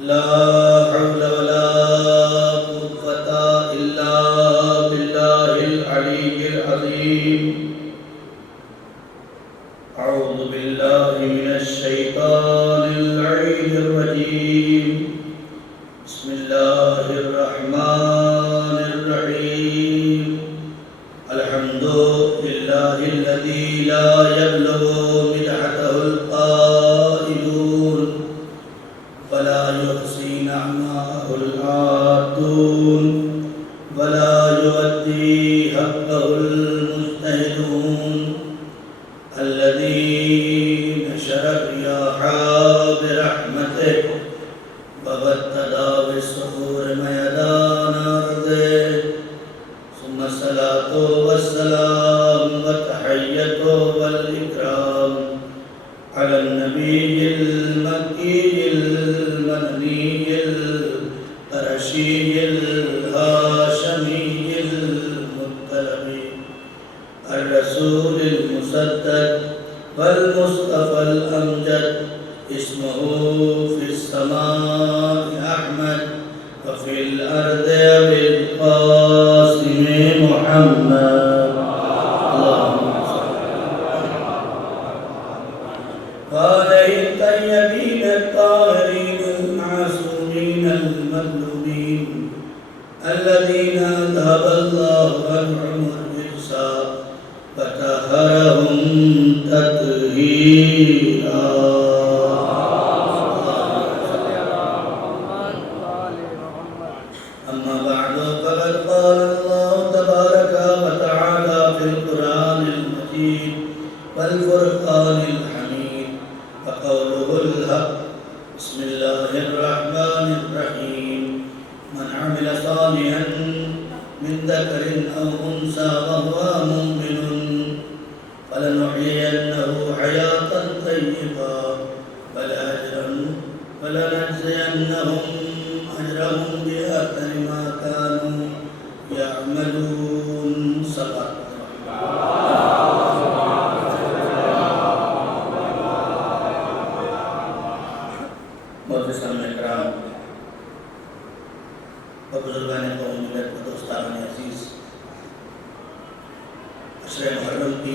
لا حول ولا قوة إلا بالله العلي العظيم. أعوذ بالله من الشيطان اللعين الرجيم. بسم الله الرحمن الرحيم. الحمد لله الذي لا يبلغ مدحته القائلون ولا يحصي نعماءه العادون ولا يؤدي حقه المجتهدون الذين شرع الرياح برحمته وابتدى بالصخور ميدان أرضه ثم الصلاة والسلام والتحية والإكرام على النبي المكي المدني القرشي الهاشمي المطلبي الرسول المسدد والمصطفى الأمجد اسمه في السماء أحمد وفي الأرض أبي القاسم محمد. اللهم صل وعليه الطيبين الطاهرين المعصومين المظلومين الذين أذهب الله عنهم الرجس وطهرهم تطهيرا. أما بعد فقد قال الله تبارك وتعالى في القرآن المجيد والفرقان الحميد وقوله الحق. بسم الله الرحمن الرحيم. من عمل صالحا من ذكر أو أنثى وهو مؤمن فلنحيينه حياة طيبة ولنجزينهم أجرهم بأحسن ما كانوا يعملون. صدق محترم اکرام و بزرگان قوم ملت و دوستان عزیز، عشر محرم کی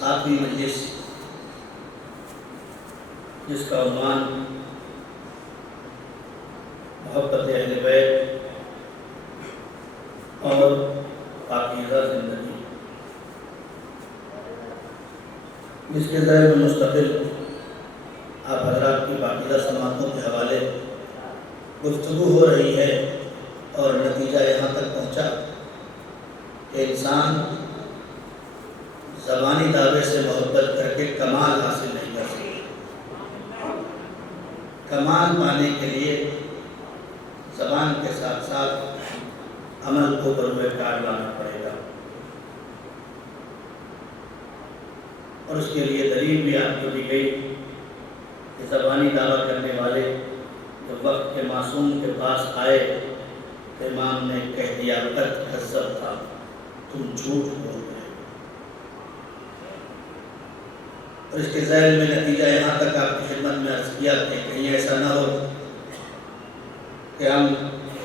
7ویں مجلس جس کا عنوان محبت اہل بیت اور پاکیزہ زندگی، جس کے ذیل میں مستقل آپ حضرات کی پاکیزہ سماعتوں کے حوالے گفتگو ہو رہی ہے، اور نتیجہ یہاں تک پہنچا کہ انسان زبانی دعوے سے محبت کر کے کمال حاصل نہیں کر سکتا. کمال پانے کے لیے زبان کے ساتھ ساتھ عمل کو بروئے کار لانا پڑے گا، اور اس کے لیے دلیل بھی آپ کو دی گئی کہ زبانی دعویٰ کرنے والے جب وقت کے معصوم کے پاس آئے تو امام نے کہہ دیا قد کذبت، تم جھوٹ بول رہے. اور اس کے ذیل میں نتیجہ یہاں تک آپ کی خدمت میں عرض کیا کہ کہیں ایسا نہ ہو کہ ہم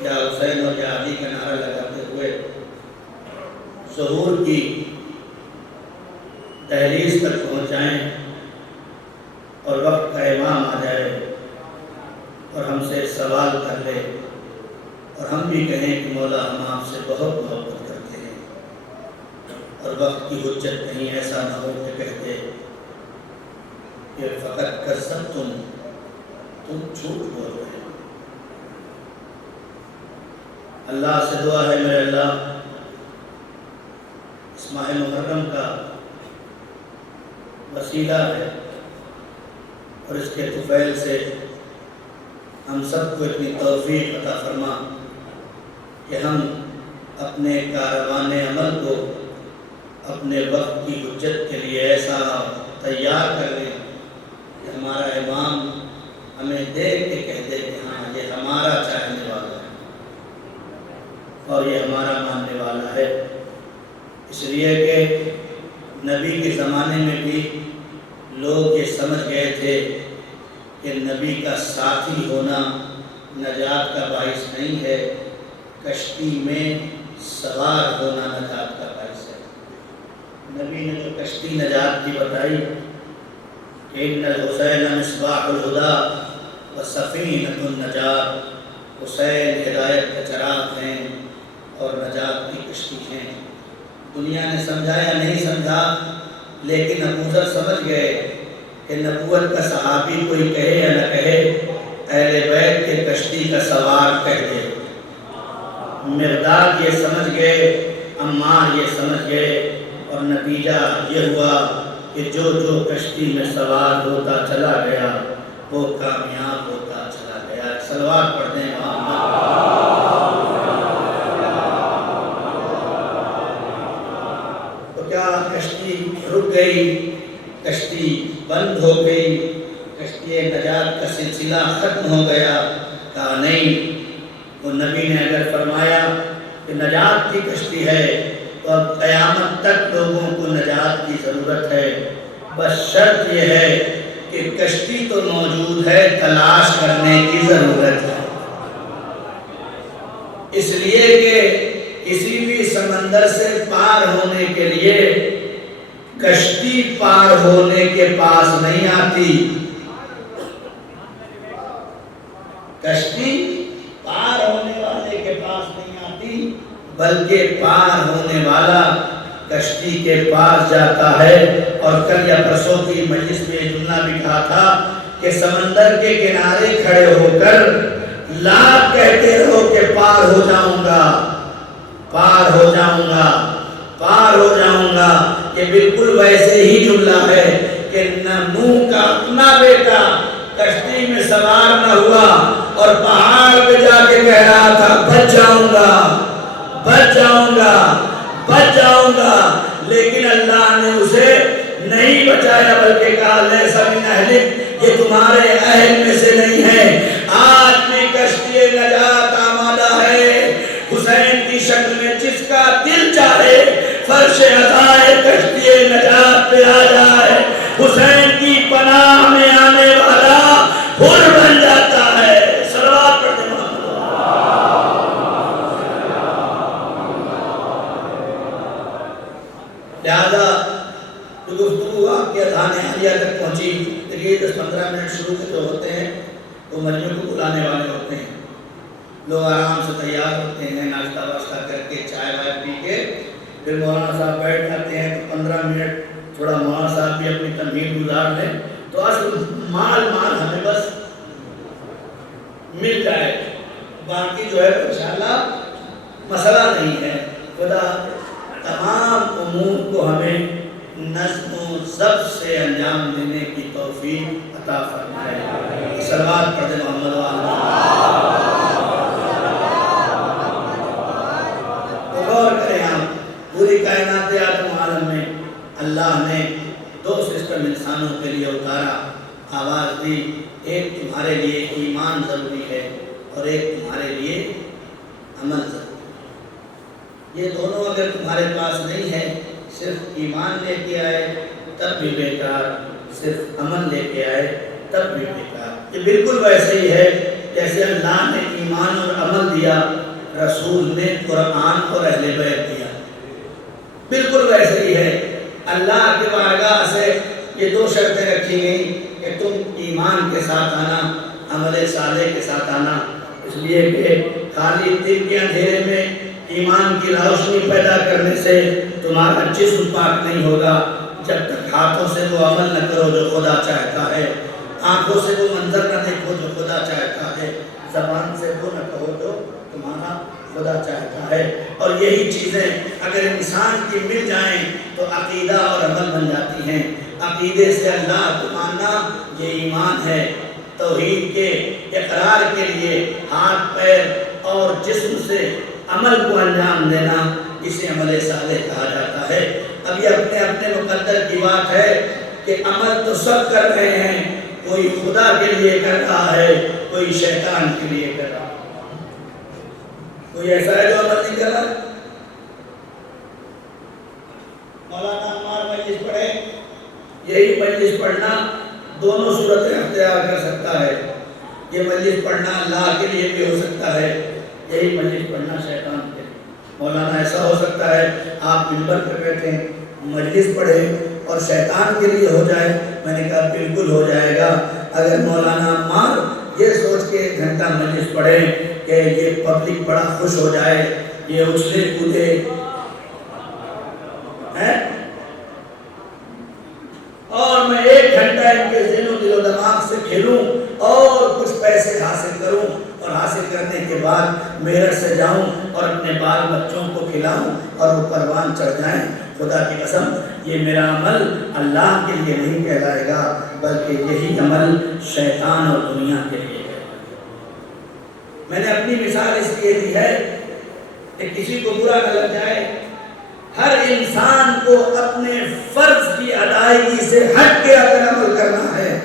یا حسین اور یا علی کا نعرہ لگاتے ہوئے ظہور کی دہلیز تک پہنچ جائیں اور وقت کا امام آ جائے اور ہم سے سوال کر لے اور ہم بھی کہیں کہ مولا ہم آپ سے بہت محبت کرتے ہیں، اور وقت کی حجت کہیں ایسا نہ ہو کہ کہتے کہ فقط کذبتم، تم جھوٹ بول رہے ہیں. اللہ سے دعا ہے میرے اللہ اس ماہ محرم کا وسیلہ ہے، اور اس کے طفیل سے ہم سب کو اتنی توفیق عطا فرما کہ ہم اپنے کاروان عمل کو اپنے وقت کی حجت کے لیے ایسا تیار کر لیں کہ ہمارا امام ہمیں دیکھ کے کہہ دے کہ ہاں یہ ہمارا چاہنے والا ہے اور یہ ہمارا ماننے والا ہے. اس لیے کہ نبی کے زمانے میں بھی لوگ یہ سمجھ گئے تھے کہ نبی کا ساتھی ہونا نجات کا باعث نہیں ہے، کشتی میں سوار ہونا نجات کا باعث ہے۔ نبی نے جو کشتی نجات کی بتائی کہ ان الحسین مصباح الہدی و سفینۃ النجات، حسین ہدایت کا چراغ ہیں اور نجات کی کشتی ہیں۔ دنیا نے سمجھا یا نہیں سمجھا، لیکن ابو ذر سمجھ گئے کہ نبوت کا صحابی کوئی کہے یا نہ کہے، اہل بیت کے کشتی کا سوار کہہ دے۔ مرداد یہ سمجھ گئے، عمار یہ سمجھ گئے، اور نتیجہ یہ ہوا کہ جو جو کشتی میں سوار ہوتا چلا گیا وہ کامیاب ہوتا چلا گیا۔ صلوات پڑھ دیں تو کیا کشتی رک گئی؟ کشتی بند ہو گئی؟ کشتی نجات کا سلسلہ ختم ہو گیا؟ کہا نہیں، وہ نبی نے اگر فرمایا کہ نجات کی کشتی ہے تو اب قیامت تک لوگوں کو نجات کی ضرورت ہے، بس شرط یہ ہے کہ کشتی تو موجود ہے، تلاش کرنے کی ضرورت ہے۔ اس لیے کہ کسی بھی سمندر سے پار ہونے کے لیے کشتی پار ہونے کے پاس نہیں آتی، کشتی پار ہونے والے کے پاس نہیں آتی، بلکہ پار ہونے والا کشتی کے پاس جاتا ہے۔ اور کل یا پرسوں کی مجلس میں یہ جملہ بھی کہا تھا کہ سمندر کے کنارے کھڑے ہو کر لاکھ کہتے رہو کہ پار ہو جاؤں گا، پار ہو جاؤں گا، پار ہو جاؤں گا، یہ بالکل ویسے ہی جملہ ہے کہ نوح کا اپنا بیٹا کشتی میں سوار نہ ہوا اور پہاڑ پہ جا کے کہہ رہا تھا بچ جاؤں گا، بچ جاؤں گا، بچ جاؤں گا، لیکن اللہ نے اسے نہیں بچایا، بلکہ کہا لیسا من اہلک، یہ تمہارے اہل میں سے نہیں ہے۔ آج بھی کشتی نجات آمادہ ہے، حسین کی شکل میں جس کا دل چاہے فرش عطائے کشتی نجات پہ آ جائے، حسین کی پناہ میں آنے والا حر بن جاتا ہے۔ صلوات پڑھتے ہیں لہذا جو گفتگو آپ کے اذہان عالیہ تک پہنچی، یہ 10-15 منٹ شروع کے جو ہوتے ہیں وہ مریوں کو بلانے والے ہوتے ہیں، لوگ آرام سے تیار ہوتے ہیں، ناشتہ واشتہ کر کے چائے وائے پی کے پھر مولانا صاحب بیٹھ جاتے ہیں، تو 15 منٹ تھوڑا مولانا صاحب بھی اپنی تمہید گزار لیں، تو اصل مال ہمیں بس مل جائے، باقی جو ہے انشاءاللہ مسئلہ نہیں ہے۔ خدا تمام امور کو ہمیں نظم و ضبط سے انجام دینے کی توفیق عطا فرمائے۔ صلوات پڑھ دیں محمد غور کریں آپ، پوری کائنات عالم عالم میں اللہ نے 2 سسٹم انسانوں کے لیے اتارا، آواز دی، ایک تمہارے لیے ایمان ضروری ہے اور ایک تمہارے لیے عمل ضروری ہے۔ یہ دونوں اگر تمہارے پاس نہیں ہے، صرف ایمان لے کے آئے تب بھی بیکار، صرف عمل لے کے آئے تب بھی بیکار۔ یہ بالکل ویسے ہی ہے جیسے اللہ نے ایمان اور عمل دیا، رسول نے قرآن اور اہل بیت دیا، بالکل ویسے ہی ہے۔ اللہ کے بارگاہ سے یہ 2 شرطیں رکھی گئیں کہ تم ایمان کے ساتھ آنا، عمل صالح کے ساتھ آنا، اس لیے کہ خالی دل کے اندھیرے میں ایمان کی روشنی پیدا کرنے سے تمہارا جسم پاک نہیں ہوگا، جب تک ہاتھوں سے وہ عمل نہ کرو جو خدا چاہتا ہے، آنکھوں سے وہ منظر نہ دیکھو جو خدا چاہتا ہے، زبان سے وہ نہ کہو جو تمہارا خدا چاہتا ہے۔ اور یہی چیزیں اگر انسان کی مل جائیں تو عقیدہ اور عمل بن جاتی ہیں۔ عقیدے سے اللہ کو ماننا یہ ایمان ہے، توحید کے اقرار کے لیے ہاتھ پیر اور جسم سے عمل کو انجام دینا، اسے عمل صالح کہا جاتا ہے۔ اب یہ اپنے اپنے مقدر کی بات ہے کہ عمل تو سب کر رہے ہیں، کوئی خدا کے لیے کر رہا ہے، کوئی شیطان کے لیے کر رہا ہے، کوئی ایسا ہے جو عمل نہیں کر رہا۔ مولانا عمار مجلس پڑھے، یہی مجلس پڑھنا دونوں صورتیں اختیار کر سکتا ہے. یہ مجلس پڑھنا اللہ کے لیے بھی ہو سکتا ہے, یہی مجلس پڑھنا شیطان کے لیے. مولانا ایسا ہو سکتا ہے آپ منبر پہ بیٹھے مجلس پڑھے اور شیطان کے لیے ہو جائے. میں نے کہا بالکل ہو جائے گا. اگر مولانا عمار یہ سوچ کے 1 گھنٹہ مجلس پڑھے کہ یہ پبلک بڑا خوش ہو جائے, یہ اچھلے کودے اور میں 1 گھنٹہ ان کے ذہن و دل و دماغ سے کھیلوں اور کچھ پیسے حاصل کروں, اور حاصل کرنے کے بعد میرٹھ سے جاؤں اور اپنے بال بچوں کو کھلاؤں اور وہ پروان چڑھ جائیں, خدا کی قسم یہ میرا عمل اللہ کے لیے نہیں کہلائے گا, بلکہ یہی عمل شیطان اور دنیا کے لیے ہے. میں نے اپنی مثال اس لیے دی ہے کہ کسی کو برا نہ لگ جائے. ہر انسان کو اپنے فرض کی ادائیگی سے ہٹ کے اگر عمل کرنا ہے.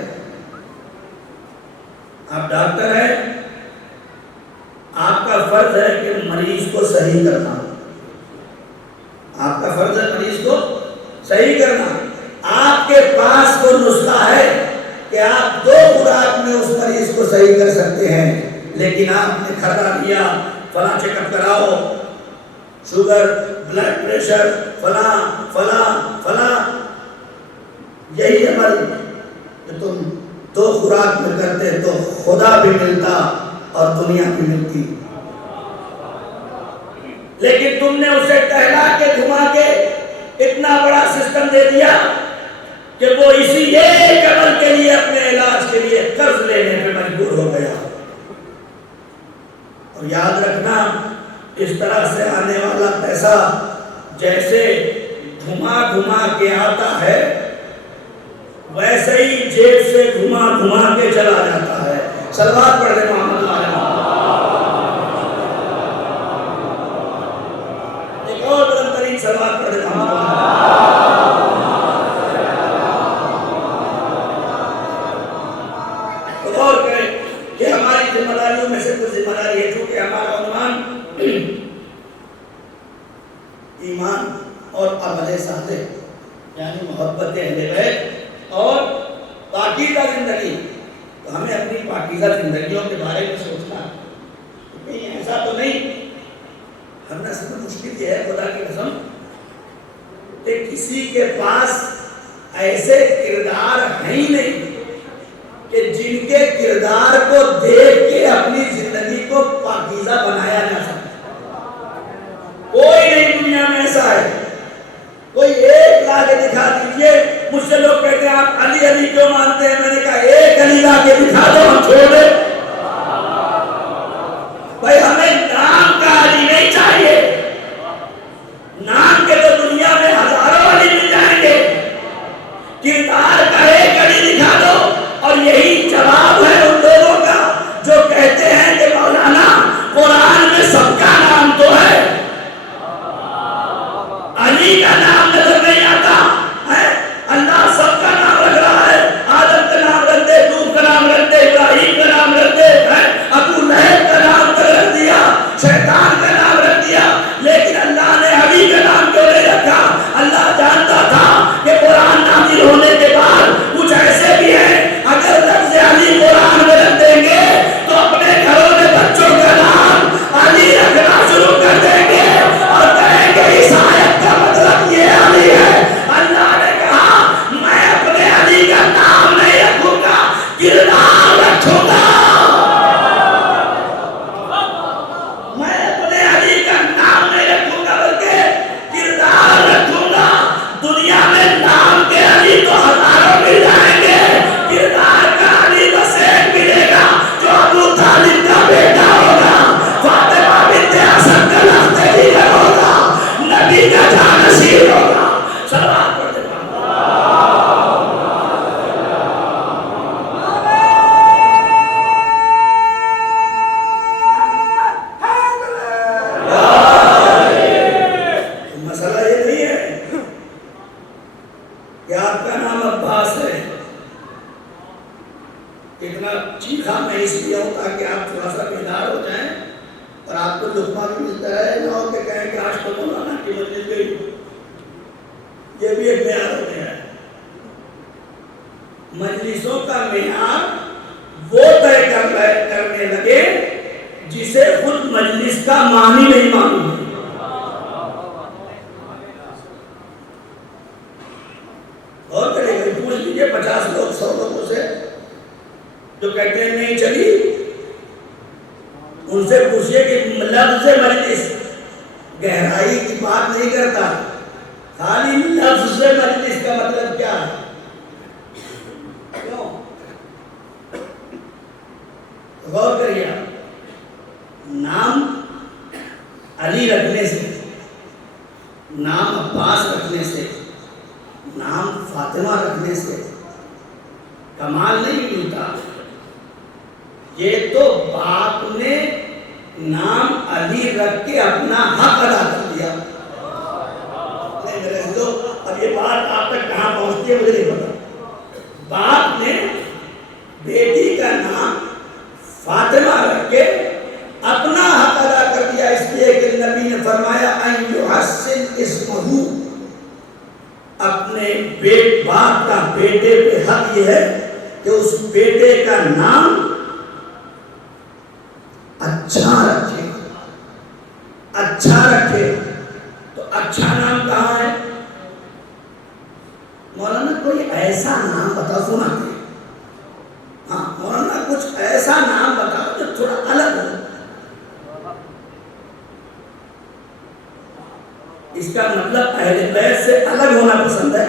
آپ ڈاکٹر ہیں, آپ کا فرض ہے کہ مریض کو صحیح کرنا. آپ کا فرض ہے مریض کو صحیح کرنا. آپ کے پاس وہ نسخہ ہے کہ آپ 2 خوراک میں اس مریض کو صحیح کر سکتے ہیں, لیکن آپ نے کھٹا دیا فلاں چیک اپ کراؤ, شوگر, بلڈ پریشر, فلاں فلاں فلاں. یہی عمل کہ تم 2 خوراک میں کرتے تو خدا بھی ملتا اور دنیا بھی ملتی, لیکن تم نے اسے ٹہلا کے گھما کے اتنا بڑا سسٹم دے دیا کہ وہ اسی ایک عمل کے لیے اپنے علاج کے لیے قرض لینے پہ مجبور ہو گیا. اور یاد رکھنا اس طرح سے آنے والا پیسہ جیسے گھما گھما کے آتا ہے ویسے ہی جیب سے گھما گھما کے چلا جاتا ہے. صلوات پڑھ دے محمد علیہ. ایک اور بلند ترین صلوات پڑھ دے محمد علیہ. اور کرے کہ ہماری ذمہ داریوں میں سے کچھ ذمہ داری ہے, چونکہ ہمارا عنوان ایمان اور عمل صالح یعنی محبت اہل بیت اور پاکیزہ زندگی. تو ہمیں اپنی پاکیزہ زندگیوں کے بارے میں سوچنا کہیں ایسا تو نہیں. ہم نے سب مشکل یہ ہے خدا کی قسم کہ کسی کے پاس ایسے کردار ہیں ہی نہیں کہ جن کے کردار کو دیکھ کے اپنی زندگی کو پاکیزہ بنایا جا سکتا. کوئی نہیں دنیا میں ایسا ہے. کوئی ایک لا کے دکھا دیجئے. مجھ سے لوگ کہتے ہیں آپ علی علی کیوں مانتے ہیں؟ میں نے کہا ایک علی لا کے دکھا دو, ہم چھوڑ دیں. بھائی ہمیں نام کا علی نہیں چاہیے. نام کے تو دنیا میں ہزاروں علی مل جائیں گے. کردار کا ایک علی دکھا دو. اور یہی جواب ہے ان لوگوں کا جو کہتے ہیں کہ مولانا قرآن میں سب کا نام تو ہے, علی کا نام نظر نہیں آتا ہے. اللہ سب کا نام رکھ رہا ہے. آدم کا نام رکھ دے, نوح کا نام رکھ دے, ابراہیم کا نام رکھ دے, ابو لہب کا نام رکھ دیا, شیطان کا نام رکھ دیا, لیکن اللہ نے علی کا نام کیوں نہیں رکھا؟ اللہ جانتا تھا کہ قرآن نازل ہونے کے بعد کچھ ایسے بھی ہیں اگر لفظ علی قرآن میں رکھ دیں گے تو اپنے گھروں میں بچوں کا نام علی رکھنا شروع کر دیں گے اور کہیں گے اس آیت کا مطلب یہ علی ہے. اللہ نے کہا میں اپنے علی کا نام نہیں رکھوں گا, کردار رکھوں گا. میں اپنے علی کا نام نہیں رکھوں گا بلکہ کردار رکھوں گا. دنیا میں نام کے علی تو ہزاروں مل جائیں گے, کردار کا علی بس ایک ملے گا جو ابو طالب کا بیٹا ہوگا, فاطمہ بنت اسد کا لخت ہوگا, نبی کا جانشین ہوگا. صلوات پڑھ دے. مسئلہ یہ نہیں ہے کہ آپ کا نام عباس ہے. اتنا چیخا میں اس لیے ہوں تاکہ آپ تھوڑا سا بیدار ہو جائیں اور آپ کو لقمہ بھی ملتا ہے نہ ہو کہ کہیں کہ آج تو مولانا کی مجلس گئی. یہ بھی ایک معیار ہو گیا ہے. مجلسوں کا معیار وہ طے کرنے لگے جسے خود مجلس کا معنی نہیں معلوم ہے۔ اور کرے گا پوچھ لیجیے 50 لوگ 100 لوگوں سے جو کہتے ہیں نہیں چلی، ان سے پوچھئے کہ لفظ مجلس گہرائی کی بات نہیں کرتا، خالی لفظ مجلس کا مطلب کیا ہے؟ کیوں؟ غور کریے، نام علی رکھنے سے، نام عباس رکھنے سے، نام فاطمہ رکھنے سے کمال نہیں ملتا۔ یہ تو باپ نے نام علی رکھ کے اپنا حق ادا کر دیا۔ اب یہ بات آپ تک کہاں پہنچتی ہے مجھے نہیں پتا۔ باپ نے بیٹی کا نام فاطمہ رکھ کے اپنا حق ادا کر دیا، اس لیے کہ نبی نے فرمایا ان یحسن اسمہ، اپنے باپ کا بیٹے پہ حق یہ ہے کہ اس بیٹے کا نام اچھا رکھے، اچھا رکھے۔ تو اچھا نام کہاں ہے؟ مولانا کوئی ایسا نام بتا، سنا کہ ہاں مولانا کچھ ایسا نام بتا جو تھوڑا الگ ہو۔ اس کا مطلب اہل بیت سے الگ ہونا پسند ہے؟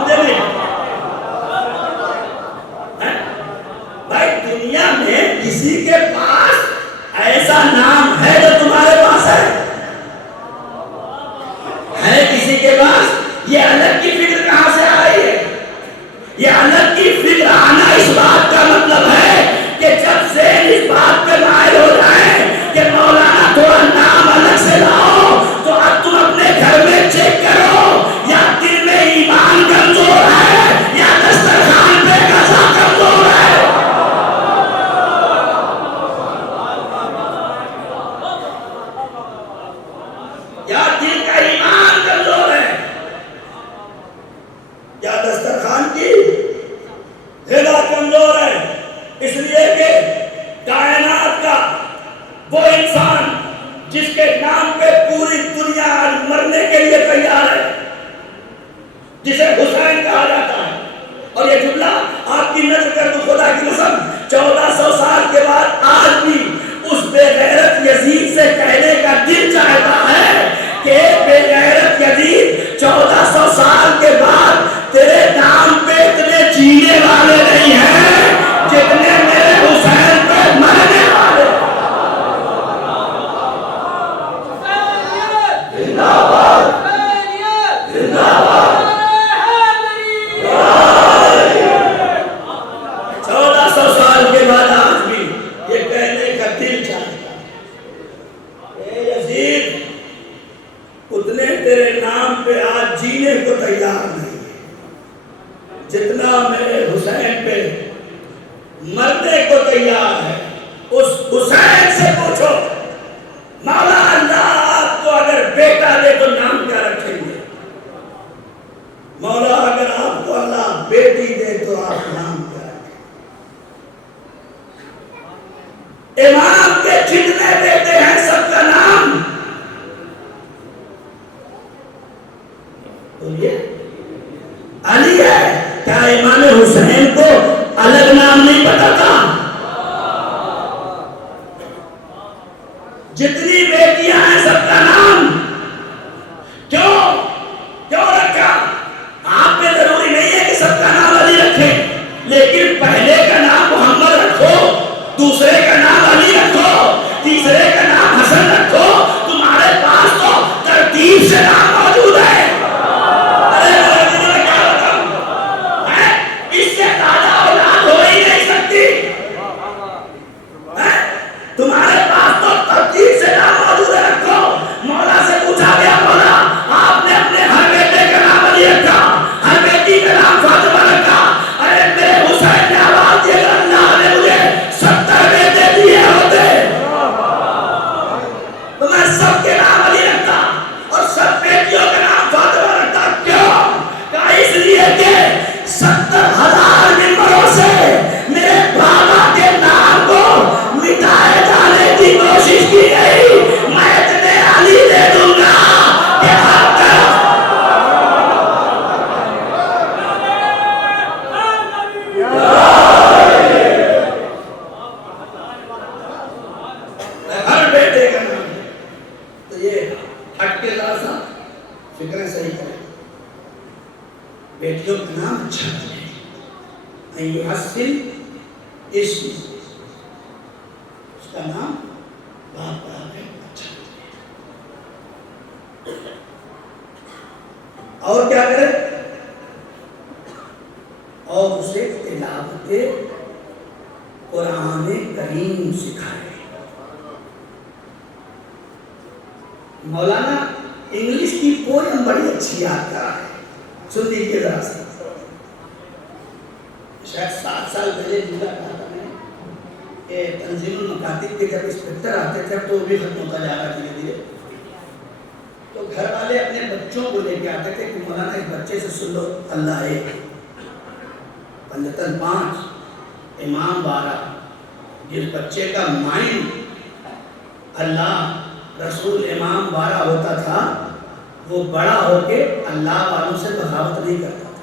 مجھے نہیں بھائی، دنیا میں کسی کے پاس ایسا نام ہے جو تمہارے پاس ہے کسی کے پاس؟ یہ الگ کی فکر کہاں سے آ رہی ہے؟ یہ الگ کی فکر آنا اس بات کا مطلب ہے کہ جب سے اس بات پہ مائل ہو جائیں کہ مولانا تھوڑا نام الگ سے لاؤ، تو اب تم اپنے گھر میں چیک کرو یا دل میں ایمان کمزور ہے یا دسترخوان پہ قضا کمزور ہے۔ یا دل کا ایمان کمزور ہے یا دسترخوان کی غذا کمزور ہے۔ اس لیے کہ کائنات کا وہ انسان جس کے نام پہ پوری دنیا آج مرنے کے لیے تیار ہے، جسے حسین کہا جاتا ہے، اور یہ جملہ آپ کی نظر کر دو خدا کی قسم 1400 سال کے بعد آج بھی اس بے غیرت یزید سے کہنے کا دل چاہتا ہے کہ بے غیرت یزید 1400 سال کے بعد تیرے نام پہ اتنے جینے والے نہیں ہیں جتنے میرے حسین پہ مرنے والے۔ زندہ باد، زندہ باد۔ 1400 سال کے بعد آج بھی یہ کہنے کا دل چاہتا ہے اے یزید، اتنے تیرے نام پہ آج جینے کو تیار نہیں جتنا میرے حسین پہ مرنے کو تیار ہے۔ اس حسین سے پوچھو مولا اللہ آپ کو اگر بیٹا دے تو نام کیا رکھیں گے؟ مولا اگر آپ کو اللہ بیٹی دے تو آپ نام کیا رکھیں گے؟ امام کے جتنے بیٹے ہیں سب کا نام علی ہے۔ کیا امام حسین کو الگ نام نہیں پتا تھا؟ جتنی بیٹیاں ہیں سب کا نام کیوں رکھا؟ آپ پہ ضروری نہیں ہے کہ سب کا نام علی رکھیں، لیکن پہلے کا نام محمد رکھو، دوسرے کا نام علی رکھو، تیسرے کا نام حسن رکھو۔ تمہارے پاس تو ترتیب سے نام موجود ہے۔ تمہارے پاس تو ترتیب سے نام موجود ہے۔ اسم اس کا نام باپ کا ہے اچھا، اور کیا کرے؟ اور اسے تلاوت قرآن کریم سکھائے۔ مولانا انگلش کی پویم بڑی اچھی یاد کرا ہے، سن لیجیے ذرا سے۔ شاید 7 سال پہلے جملہ کہا تھا میں کہ تنظیم المکاتب کے جب انسپکٹر آتے تھے تو وہ بھی ختم ہوتا جا رہا دھیرے دھیرے، تو گھر والے اپنے بچوں کو لے کے آتے تھے کہ مولانا اس بچے سے سن لو اللہ ایک، پنجتن 5، امام 12۔ جس بچے کا مائنڈ اللہ رسول امام 12 ہوتا تھا وہ بڑا ہو کے اللہ والوں سے بغاوت نہیں کرتا تھا،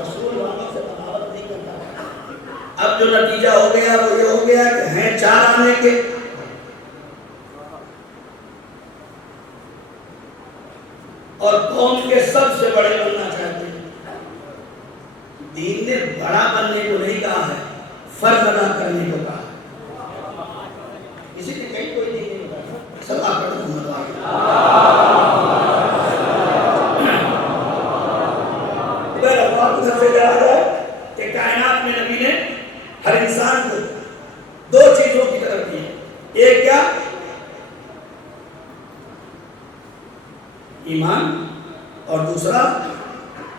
رسول والوں سے بغاوت نہیں کرتا تھا۔ اب جو نتیجہ ہو گیا وہ یہ ہو گیا کہ ہیں 4 آنے کے، اور قوم کے سب سے بڑے بننا چاہتے ہیں۔ دین نے بڑا بننے کو نہیں کہا ہے، فرض ادا کرنے کو کہا ہے۔ کسی نے کہیں کوئی نہیں ہوتا، صلی اللہ علیہ وسلم ادھر اللہ ادھر سے جا رہا ہے کہ کائنات میں نبی نے ہر انسان کو 2 چیزوں کی طرف کی ہے، ایک کیا؟ ایمان، اور دوسرا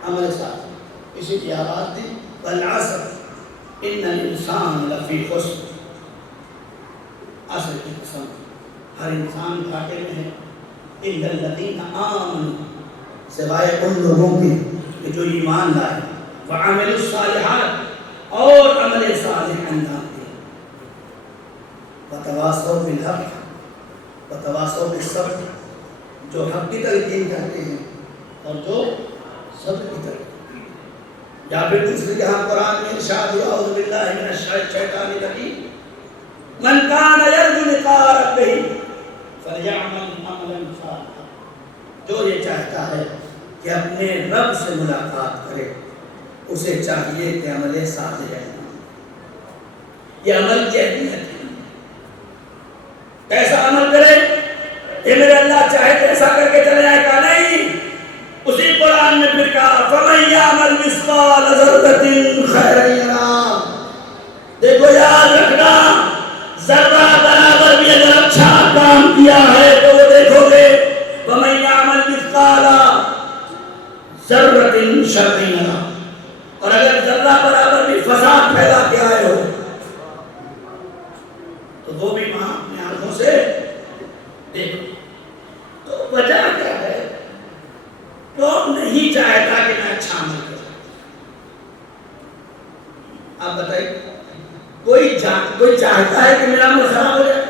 عمل صالح۔ اسی کی آواز دی والعصر ان الانسان لفی خسر، عصر کی قسم ہر انسان گھاٹے میں ہے، الا الذین آمنوا سوائے ان لوگوں کے جو ایمان لائے، وعملوا الصالحات اور عمل صالح انجام دیے، وتواصوا بالحق وتواصوا بالصبر، جو حق کی تلقین کرتے ہیں اور جو صبر کی تلقین۔ یا پھر دوسری جہاں قرآن میں ارشاد ہوا اعوذ باللہ من الشیطان الرجیم من کان یرجو لقاء ربہ فلیعمل عملا صالحا، جو یہ چاہتا ہے کہ اپنے رب سے ملاقات کرے اسے چاہیے کہ عمل صالح ہے۔ یہ عمل کی اہمیت ہے، کیسا عمل کرے؟ یہ میرے اللہ چاہے تو ایسا کر کے چلے جائے گا نہیں، اسی قرآن میں پھر کہا فَمَن يَعْمَلْ مِثْقَالَ ذَرَّةٍ خَيْرًا يَرَهُ۔ دیکھو یاد رکھنا، ذرہ برابر بھی اگر اچھا کام کیا ہے تو وہ دیکھو گے، وَمَن يَعْمَلْ مِثْقَالَ ذَرَّةٍ شَرًّا يَرَهُ، اور اگر ذرہ برابر بھی فساد پھیلا کے آئے ہو تو وہ بھی وہاں اپنے آنکھوں سے دیکھو۔ تو وجہ کیا ہے؟ کون نہیں چاہتا کہ میں اچھا عمل کروں؟ آپ بتائیے، کوئی چاہتا ہے کہ میرا عمل خراب ہو جائے؟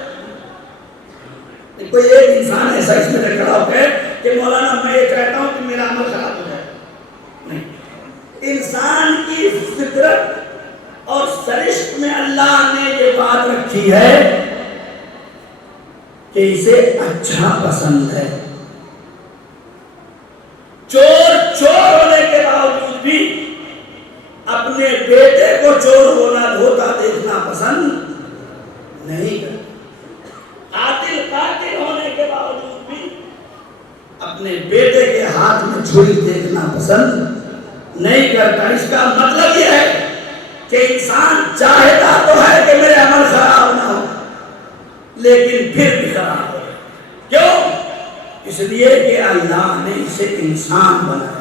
کوئی ایک انسان ایسا اس میں کھڑا ہو گئے کہ مولانا میں یہ چاہتا ہوں کہ میرا عمل خراب ہو جائے؟ نہیں۔ انسان کی فطرت اور سرشت میں اللہ نے یہ بات رکھی ہے کہ اسے اچھا پسند ہے۔ چور ہونے کے باوجود بھی اپنے بیٹے کو چور ہوتا دیکھنا پسند نہیں کرتا، قاتل ہونے کے باوجود بھی اپنے بیٹے کے ہاتھ میں چھری دیکھنا پسند نہیں کرتا۔ اس کا مطلب یہ ہے کہ انسان چاہتا تو ہے کہ میرے عمل خراب نہ ہو، لیکن پھر بھی خراب ہو۔ کیوں؟ اس لیے کہ اللہ نے اسے انسان بنایا۔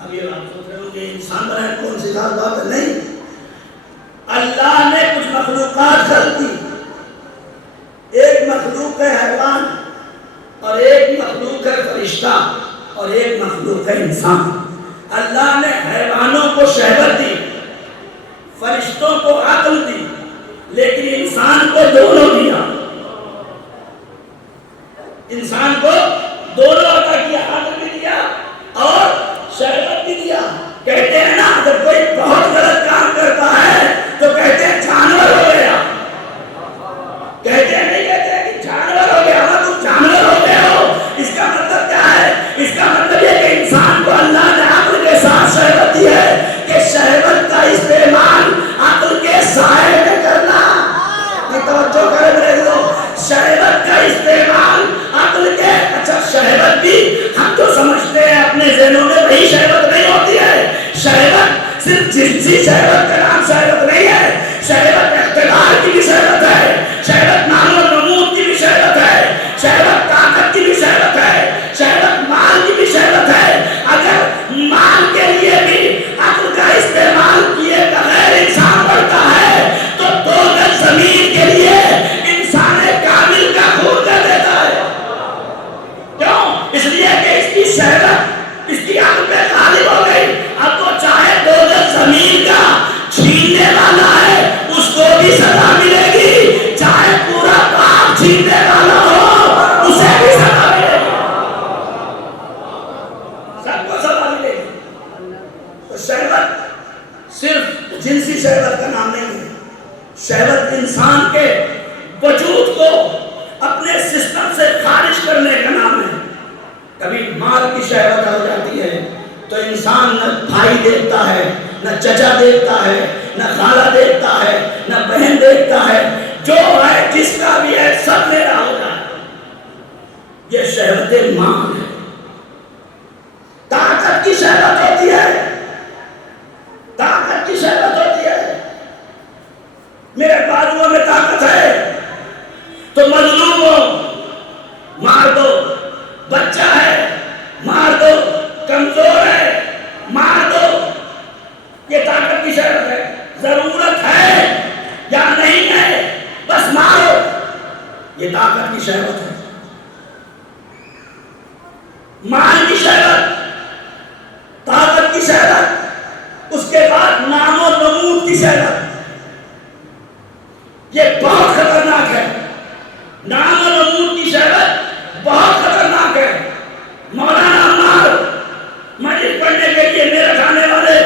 اب یہ آپ سوچ رہے ہوں کہ انسان بنایا کون سی خاص بات ہے؟ نہیں، اللہ نے کچھ مخلوقات خلق کی، ایک مخلوق ہے حیوان، اور ایک مخلوق ہے فرشتہ، اور ایک مخلوق ہے انسان۔ اللہ نے حیوانوں کو شہوت دی، فرشتوں کو عقل دی، لیکن انسان کو دونوں دیا۔ انسان کو دونوں عطا کیا، عقل بھی دیا اور شہوت بھی دیا۔ کہتے ہیں نا اگر کوئی بہت غلط کام کرتا ہے تو کہتے ہیں جانور ہو گیا، کہتے ہیں نہیں کہتے ہیں کہ جانور ہو گیا، ہاں تم جانور ہو گئے ہو۔ اس کا مطلب کیا ہے؟ اس کا مطلب یہ کہ انسان کو اللہ نے عقل کے جنسی شہوت کا نام شہوت نہیں ہے. شہوت اقتدار کی بھی شہوت ہے, شہوت نام و نمود کی بھی شہوت ہے, شہوت طاقت کی بھی شہوت ہے, شہوت مال کی بھی شہوت ہے. اگر مال کے لیے بھی عقل کا استعمال کیے بغیر انسان بڑھتا ہے تو 2 گز زمین کے لیے انسان کامل کا خون کر دیتا ہے. کیوں؟ اس لیے کہ اس کی شہوت اس کی عقل پہ غالب ہو گئی. اب تو چاہے 2 گز زمین کا چھیننے والا ہے اس کو بھی سزا ملے گی, چاہے پورا باغ چھیننے والا ہو اسے بھی سزا ملے گی, سب کو سزا ملے گی. تو شہوت صرف جنسی شہوت کا نام نہیں ہے. شہوت انسان کے وجود کو اپنے سسٹم سے خارج کرنے کا نام ہے. کبھی مال کی شہوت ہو جاتی ہے تو انسان نہ بھائی دیکھتا ہے, نہ چچا دیکھتا ہے, نہ خالہ دیکھتا ہے, نہ بہن دیکھتا ہے, جو ہے جس کا بھی ہے سب میرا ہو جائے. یہ شہوت مال ہے. طاقت کی شہوت ہوتی ہے, طاقت کی شہوت ہوتی ہے. میرے بازوؤں میں طاقت ہے تو مظلوم ہو مار دو, بچہ ہے مار دو, کمزور ہے مار دو. یہ طاقت کی شہوت ہے. ضرورت ہے یا نہیں ہے بس مارو, یہ طاقت کی شہوت ہے. مال کی شہوت, طاقت کی شہوت, اس کے بعد نام و نمود کی شہوت. یہ بہت خطرناک ہے. نام و نمود کی شہوت بہت خطرناک ہے. مولانا عمار مجلس پڑھنے کے لیے میرے آنے والے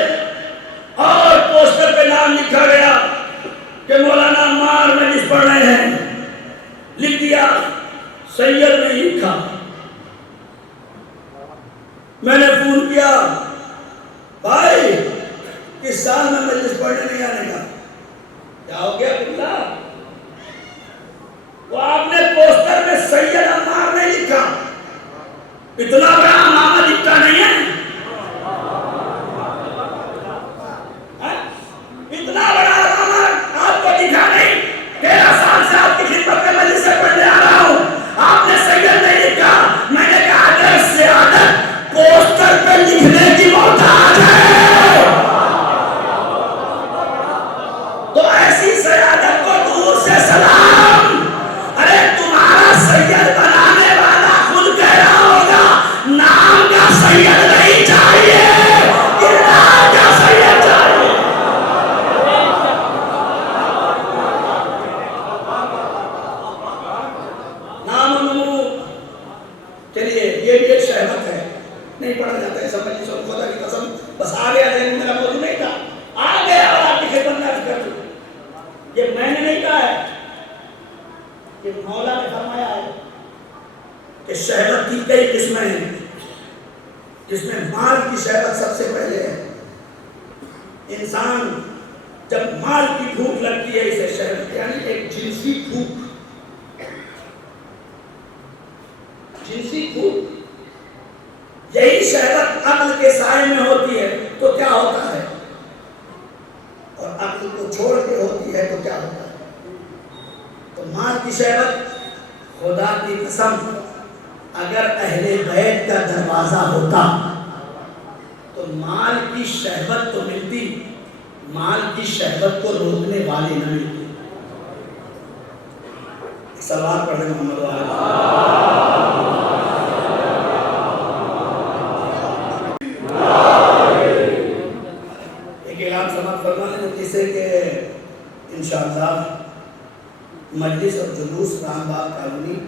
اور پوسٹر پہ نام لکھا گیا کہ مولانا عمار مجلس پڑھ رہے ہیں. لکھ دیا, سید نہیں لکھا. میں نے فون کیا, بھائی اس سال میں مجلس پڑھنے نہیں آنے کا. کیا ہو گیا بلا؟ وہ آپ نے پوسٹر میں سید عمار نہیں لکھا. اتنا بڑا امامہ دکھتا نہیں ہے, اتنا بڑا امامہ آپ کو دکھا نہیں. 13 سال سے آپ کی خدمت میں مجلس سے پڑھنے آ رہا ہوں, آپ نے سید نہیں لکھا. میں نے کہا اگر سیادت پوسٹر پہ لکھنے کی محتاج ہے تو ایسی سیادت کو دور سے سلام. ارے تمہارا سید بنانے والا خود کہہ رہا ہوگا نام کا سید نہیں چاہیے, کردار کا سید چاہیے. نام و نمود, چلیے یہ بھی ایک شہوت ہے. نہیں پڑھا جاتا ہے سمجھ لیجیے, خدا کی قسم بس آ گیا ذہن, میرا موضوع نہیں تھا, آ گیا اور آپ کی خدمت میں عرض کر دوں. یہ میں نے نہیں کہا ہے, کہ مولا نے فرمایا ہے کہ شہوت کی کئی قسمیں ہیں, جس میں مال کی شہوت سب سے پہلے ہے. انسان جب مال کی بھوک لگتی ہے اسے شہوت, یعنی ایک جنسی بھوک, جنسی بھوک. یہی شہوت عقل کے سائے میں ہوتی ہے تو کیا ہوتا ہے, اور عقل کو چھوڑ کے ہوتی ہے تو کیا ہوتا ہے. تو مال کی شہوت, خدا کی قسم اگر اہل بیت کا دروازہ ہوتا تو مال کی شہوت تو ملتی, مال کی شہوت کو روکنے والے نہ ملتے. سلوات پڑھ رہے محمد ایک اعلان سماعت فرما لیں جسے کہ انشاءاللہ مجلس اور جلوس رام باغ کالونی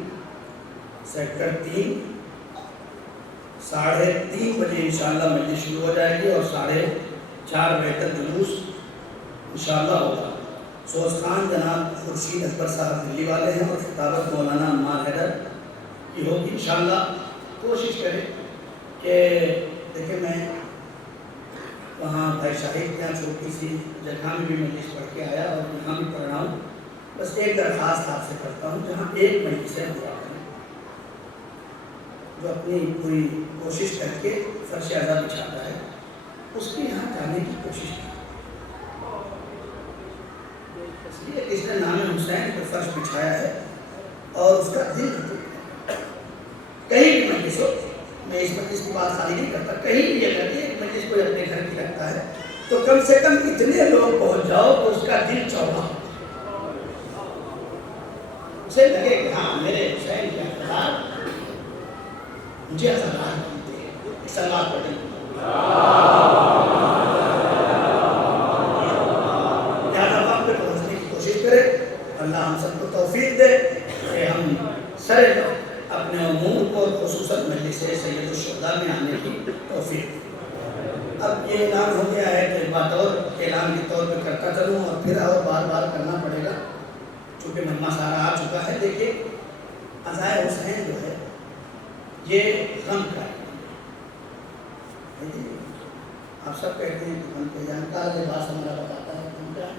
سیکٹر 3 3:30 بجے انشاءاللہ مجلس شروع ہو جائے گی اور 4:30 بجے تک جلوس انشاءاللہ ہوگا. سوز خان جناب خورشید اکبر صاحب دلی والے ہیں اور خطابت مولانا عمار حیدر کی ہوگی انشاءاللہ. کوشش کریں کہ دیکھیں میں وہاں بھائی شاہد کے یہاں چھوٹی سی جگہ میں بھی مجلس پڑھ کے آیا اور یہاں بھی پڑھ رہا ہوں. بس ایک درخواست آپ سے کرتا ہوں, جہاں ایک مجلس ہے جو اپنی پوری کوشش کر کے فرش اعلیٰ بچھاتا ہے اس کے یہاں جانے کی کوشش کریں. فرش بچھایا ہے اور اس کا دل کہیں بھی مجلس ہو، میں اس مجلس کی بات خالی نہیں کرتا، کہیں بھی اگر ایک مجلس کوئی اپنے گھر کی رکھتا ہے تو کم سے کم اتنے لوگ پہنچ جاؤ تو اس کا دل چوڑا ہو، اسے لگے کہ ہاں میرے حسین کے اقتدار مجھے اقتدار ملتے ہیں۔ سلام پڑھیں لہذا وقت پہ پہنچنے کی کوشش کریں، اللہ ہم سب کو توفیق دے کہ ہم سر اپنے امور کو خصوصاً مجلس سید الشہداء میں آنے کی توفیق دے۔ اب یہ اعلان ہو گیا ہے کہ بطور اعلان کے طور پہ کرتا چلوں اور پھر اور بار بار کرنا پڑے گا چونکہ مجمع سارا آ چکا ہے۔ دیکھیے عزائے حسین جو ہے یہ غم کا ہے، آپ سب کہتے ہیں کہ غم پہ جانکار لباس ہمارا بتاتا ہے غم کا ہے،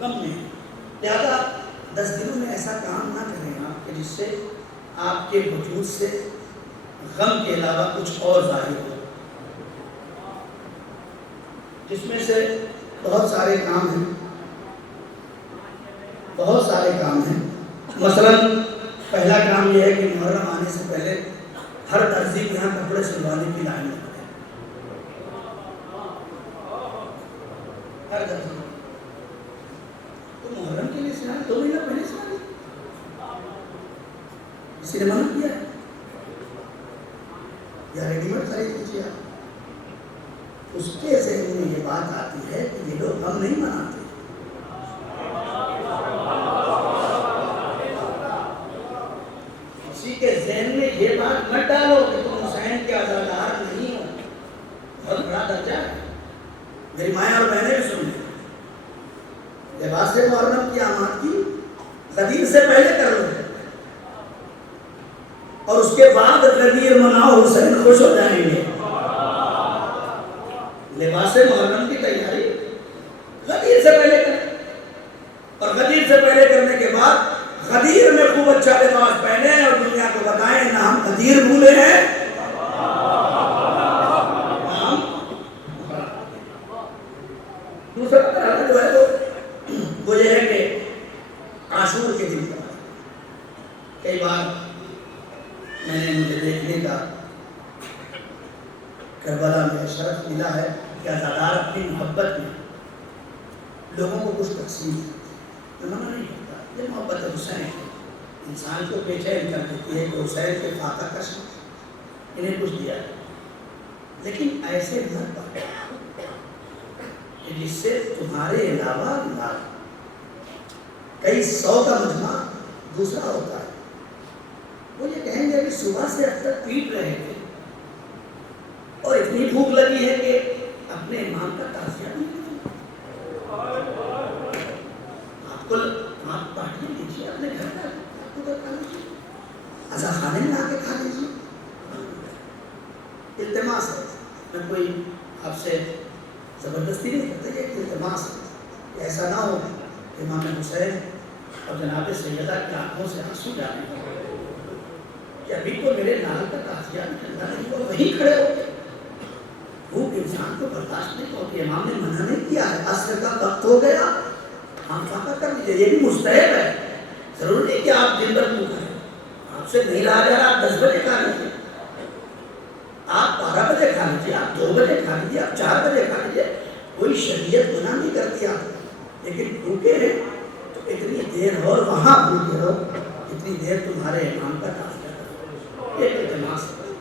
غم میں لہٰذا 10 دنوں میں ایسا کام نہ کریں آپ کہ جس سے آپ کے وجود سے غم کے علاوہ کچھ اور ظاہر ہو، جس میں سے بہت سارے کام ہیں، بہت سارے کام ہیں۔ مثلاً پہلا کام یہ ہے کہ محرم آنے سے پہلے ہر درزی کو یہاں کپڑے سلوانے کی لائن لگے، ہر درزی تو محرم کے لیے سلائیں 2 مہینہ پہلے سلائیں، کسی نے منع کیا ہے یا ریڈی میڈ خرید لیجیے آپ؟ اس کے ذہن میں یہ بات آتی ہے کہ یہ لوگ ہم نہیں مناتے، کسی کے ذہن میں یہ بات مت ڈالو کہ تم حسین کے عزادار نہیں ہو، بہت بڑا درجہ ہے۔ میری مائیں اور بہنیں بھی سن لیں، لباس محرم کی آمادگی غدیر سے پہلے کر لو اور اس کے بعد غدیر مناؤ، حسین خوش ہو جائیں گے۔ لباس محرم کی تیاری غدیر سے پہلے کریں اور غدیر سے پہلے کرنے کے بعد غدیر میں خوب اچھا لباس پہنے اور دنیا کو بتائیں نہ ہم غدیر بھولے ہیں نہ ہم۔ دوسرا طرح جو ہے وہ یہ ہے کہ عاشور کے دن کا کئی بار میں نے مجھے دیکھنے کا کربلا میں شرف ملا ہے کہ عزادار اپنی محبت میں لوگوں کو کچھ تقسیم میں منع نہیں کرتا، یہ محبت حسین ہے، انسان کو بے چین کر دیتی ہے کہ حسین کے فاقہ کش انہیں کچھ دیا ہے، لیکن ایسے مت بات کہ جس سے تمہارے علاوہ کئی 100 کا مجمع دوسرا ہوتا ہے، وہ یہ کہیں گے کہ صبح سے اب تک پیٹ رہے تھے اور اتنی بھوک لگی ہے کہ اپنے امام کا تعزیہ نہیں کرتے، آپ پارٹی لیجیے اپنے گھر کا، آپ کو کھا لیجیے، عزا خانے میں آ کے کھا لیجیے۔ التماس ہے، میں کوئی آپ سے زبردستی نہیں کرتا، یہ التماس ہے کہ ایسا نہ ہو کہ امام حسین اور جناب سیدہ کی آنکھوں سے آنسو جانے کہ ابھی تو میرے لال کا تعزیہ نکلنا نہیں، وہ وہیں کھڑے ہوتے، بھوک انسان کو برداشت نہیں ہوتی، امام نے منع نہیں کیا ہے، عصر کا وقت ہو گیا ہم فاقہ کر لیجیے، یہ بھی مستحب ہے، ضروری نہیں کہ آپ دن بھر بھوکا ہے، آپ سے نہیں رہا جا رہا، آپ 10 بجے کھا لیجیے، آپ 12 بجے کھا لیجیے، آپ 2 بجے کھا لیجیے، آپ 4 بجے کھا لیجیے، کوئی شریعت منع نہیں کرتی آپ، لیکن بھوکے ہیں تو اتنی دیر اور وہاں بھوکے رہو اتنی دیر تمہارے امام کا تعزیہ کرو، ایک التماس ہے۔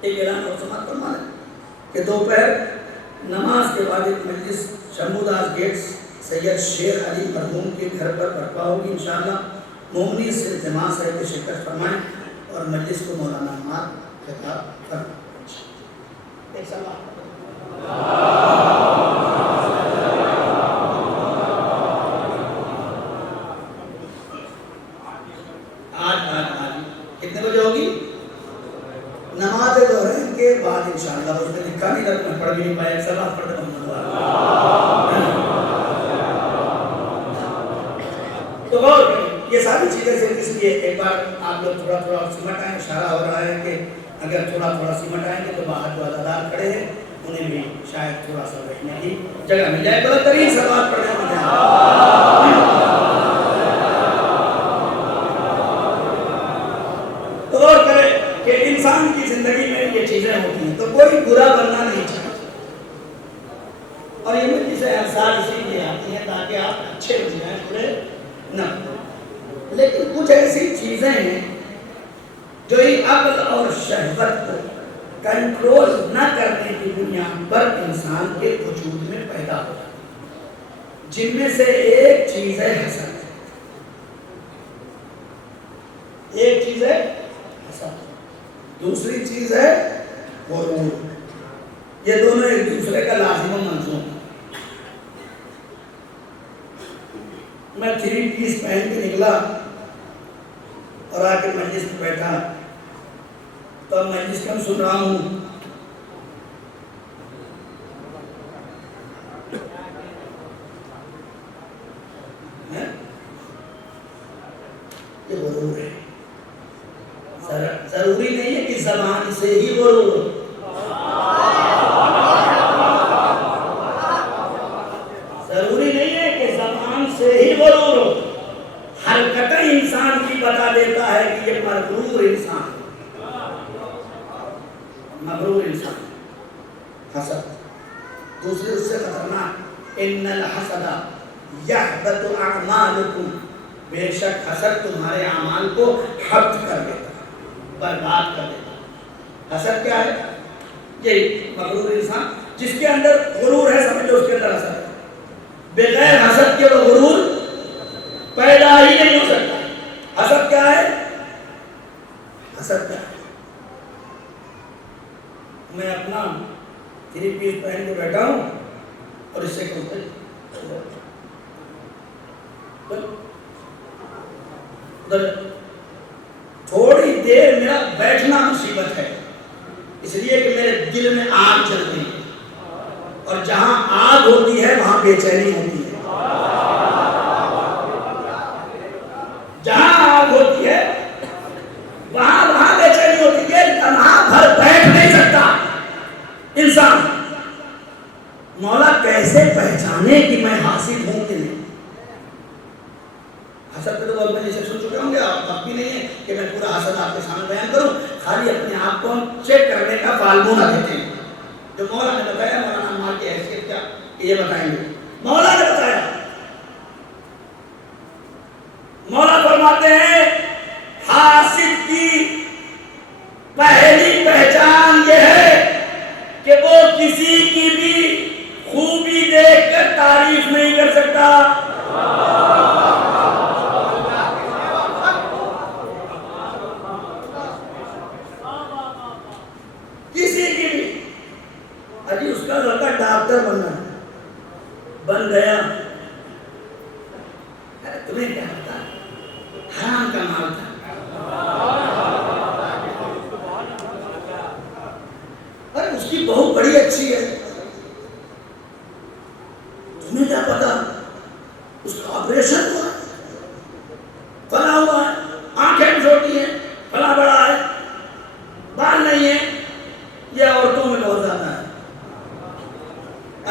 ایک اعلان اور سماعت فرمانا کہ دوپہر نماز کے بعد ایک مجلس شموداز گیٹس سید شیخ علی مرحوم کے گھر پر برپا ہوگی انشاءاللہ، مومنی سے التماس ہے کہ شرکت فرمائیں اور مجلس کو مولانا عمار خطاب فرمائیں۔ ایک سوال کتنے بجے ہوگی؟ نماز ظہر کے بعد انشاءاللہ، اس میں لکھا نہیں تھا میں پڑھ بھی نہیں پایا، سلام پڑھتے تو غور کریں، یہ ساری چیزیں سے اس لیے ایک بار آپ لوگ تھوڑا تھوڑا سمٹ آئیں، اشارہ ہو رہا ہے کہ اگر تھوڑا تھوڑا سمٹ آئیں گے تو باہر جو عزادار کھڑے ہیں انہیں بھی شاید تھوڑا سا بیٹھنے کی جگہ مل جائے، بہت ترین سوال پڑھنے میں کوئی برا بننا نہیں چاہتا، اور یہ مجلسیں انصار اسی لیے آتی ہیں تاکہ آپ اچھے بن جائیں، برے نہ۔ لیکن کچھ ایسی چیزیں ہیں جو عقل اور شہوت کو کنٹرول نہ کرنے کی بنیاد پر انسان کے وجود میں پیدا ہو جاتی ہیں، جن میں سے ایک چیز ہے حسد۔ ایک چیز ہے حسد، دوسری چیز ہے غرور۔ یہ دونوں ایک دوسرے کا لازم و ملزوم ہے۔ میں 3 پیس پہن کے نکلا اور آ کے مجلس میں بیٹھا، تو اب مجلس کم سن رہا ہوں، یہ غرور ہے۔ ضروری نہیں ہے کہ زبان سے ہی غرور ہو، ضروری نہیں ہے کہ زبان سے ہی غرور ہو، حرکتیں انسان کی بتا دیتا ہے کہ یہ مغرور انسان، مغرور انسان۔ حسد دوسرے اس سے خطرناک، ان الحسد یحبط اعمالکم، بے شک حسد تمہارے اعمال کو حبط کر دیتا ہے، برباد کر دیتا ہے۔ حسد کیا ہے؟ یہ مغرور انسان جس کے اندر غرور ہے، سمجھ لو اس کے اندر حسد ہے۔ بغیر حسد کے وہ غرور پیدا ہی نہیں ہو سکتا۔ حسد کیا ہے؟ حسد کیا ہے؟ میں اپنا 3 پیس پہن کے بیٹھا ہوں اور اس سے کہتے تھوڑی دیر میرا بیٹھنا مصیبت ہے، اس لیے کہ میرے دل میں آگ جلتی ہے، اور جہاں آگ ہوتی ہے وہاں بے چینی ہوتی ہے، جہاں آگ ہوتی ہے وہاں بے چینی ہوتی ہے، لمحہ بھر بیٹھ نہیں سکتا انسان۔ مولا کیسے پہچانے کہ میں حاسد ہوں کہ نہیں؟ حسد پہ تو بہت مجھے سن چکے ہوں گے آپ، وقت بھی نہیں ہے کہ میں پورا حسد آپ کے سامنے بیان کروں، خالی اپنے آپ کو ہم چیک کرنے کا فالمونہ دیتے ہیں۔ جو مولا نے بتایا، مولانا عمار کی حیثیت کیا یہ بتائیں گے۔ مولا نے بتایا، مولا فرماتے ہیں حاسد کی پہلی پہچان یہ ہے کہ وہ کسی کی بھی خوبی دیکھ کر تعریف نہیں کر سکتا۔ کسی کی بھی، ابھی اس کا لڑکا ڈاکٹر بننا ہے، بن گیا، تمہیں کیا پتا حرام کا مال تھا۔ ارے اس کی بہو بڑی اچھی ہے، تمہیں کیا پتا اس کا آپریشن ہوا، فلاں ہوا ہے، آنکھیں چھوٹی ہیں، فلاں بڑا ہے، بال نہیں ہے، یہ عورتوں میں بہت زیادہ ہے۔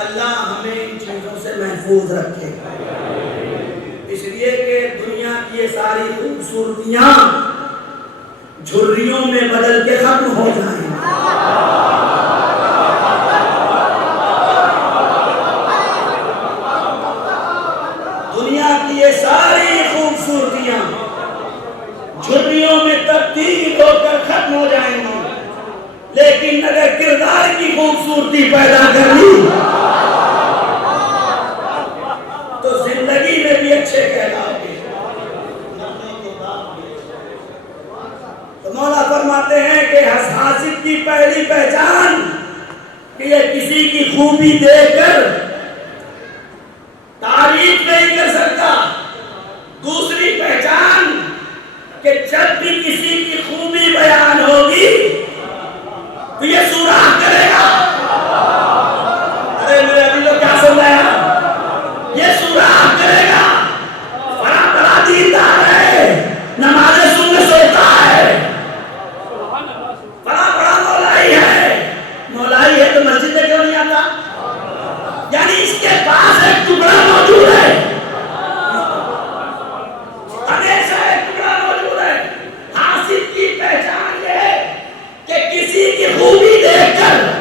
اللہ ہمیں ان چیزوں سے محفوظ رکھے، اس لیے کہ دنیا کی یہ ساری خوبصورتیاں جھریوں میں بدل کے ختم ہو جائیں۔ دنیا کی یہ ساری خوبصورتیاں جھریوں میں تبدیل ہو کر ختم ہو جائیں گی، لیکن اگر کردار کی خوبصورتی پیدا کرنی تو زندگی میں بھی اچھے کہلاؤ گے، تو مولا فرماتے ہیں کہ حاسد کی پہلی پہچان کہ یہ کسی کی خوبی دیکھ کر تعریف نہیں کر سکتا، دوسری پہچان کہ جب بھی کسی کی خوبی بیان ہوگی تو یہ سوراخ کرے گا۔ ارے میرے ابھی لوگ کیا سن رہے ہیں؟ یہ سوراخ کرے گا، بڑا بڑا دیندار ہے، نمازیں سننے سوتا ہے، بڑا بڑا مولائی ہے، مولائی ہے تو مسجد میں کیوں نہیں آتا؟ یعنی اس کے پاس ایک ٹکڑا موجود ہے، ہمیشہ ایک ٹکڑا موجود ہے۔ حاسد کی پہچان یہ ہے کہ کسی کی خوبی دیکھ کر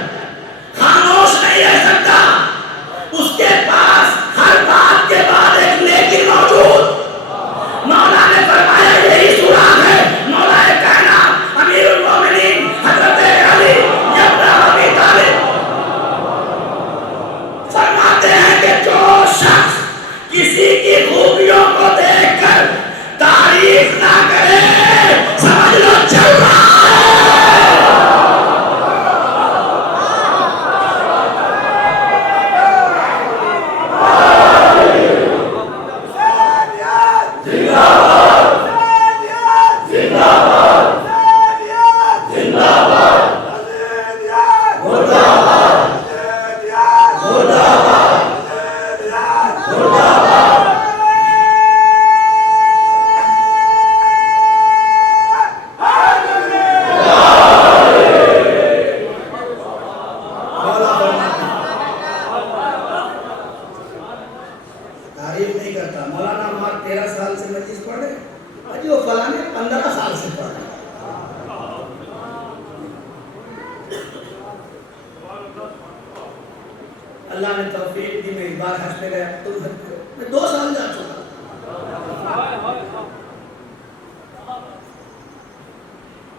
اللہ نے توفیق دی، میں اس بار حج پہ گیا، تم حج پہ، میں 2 سال جا چکا۔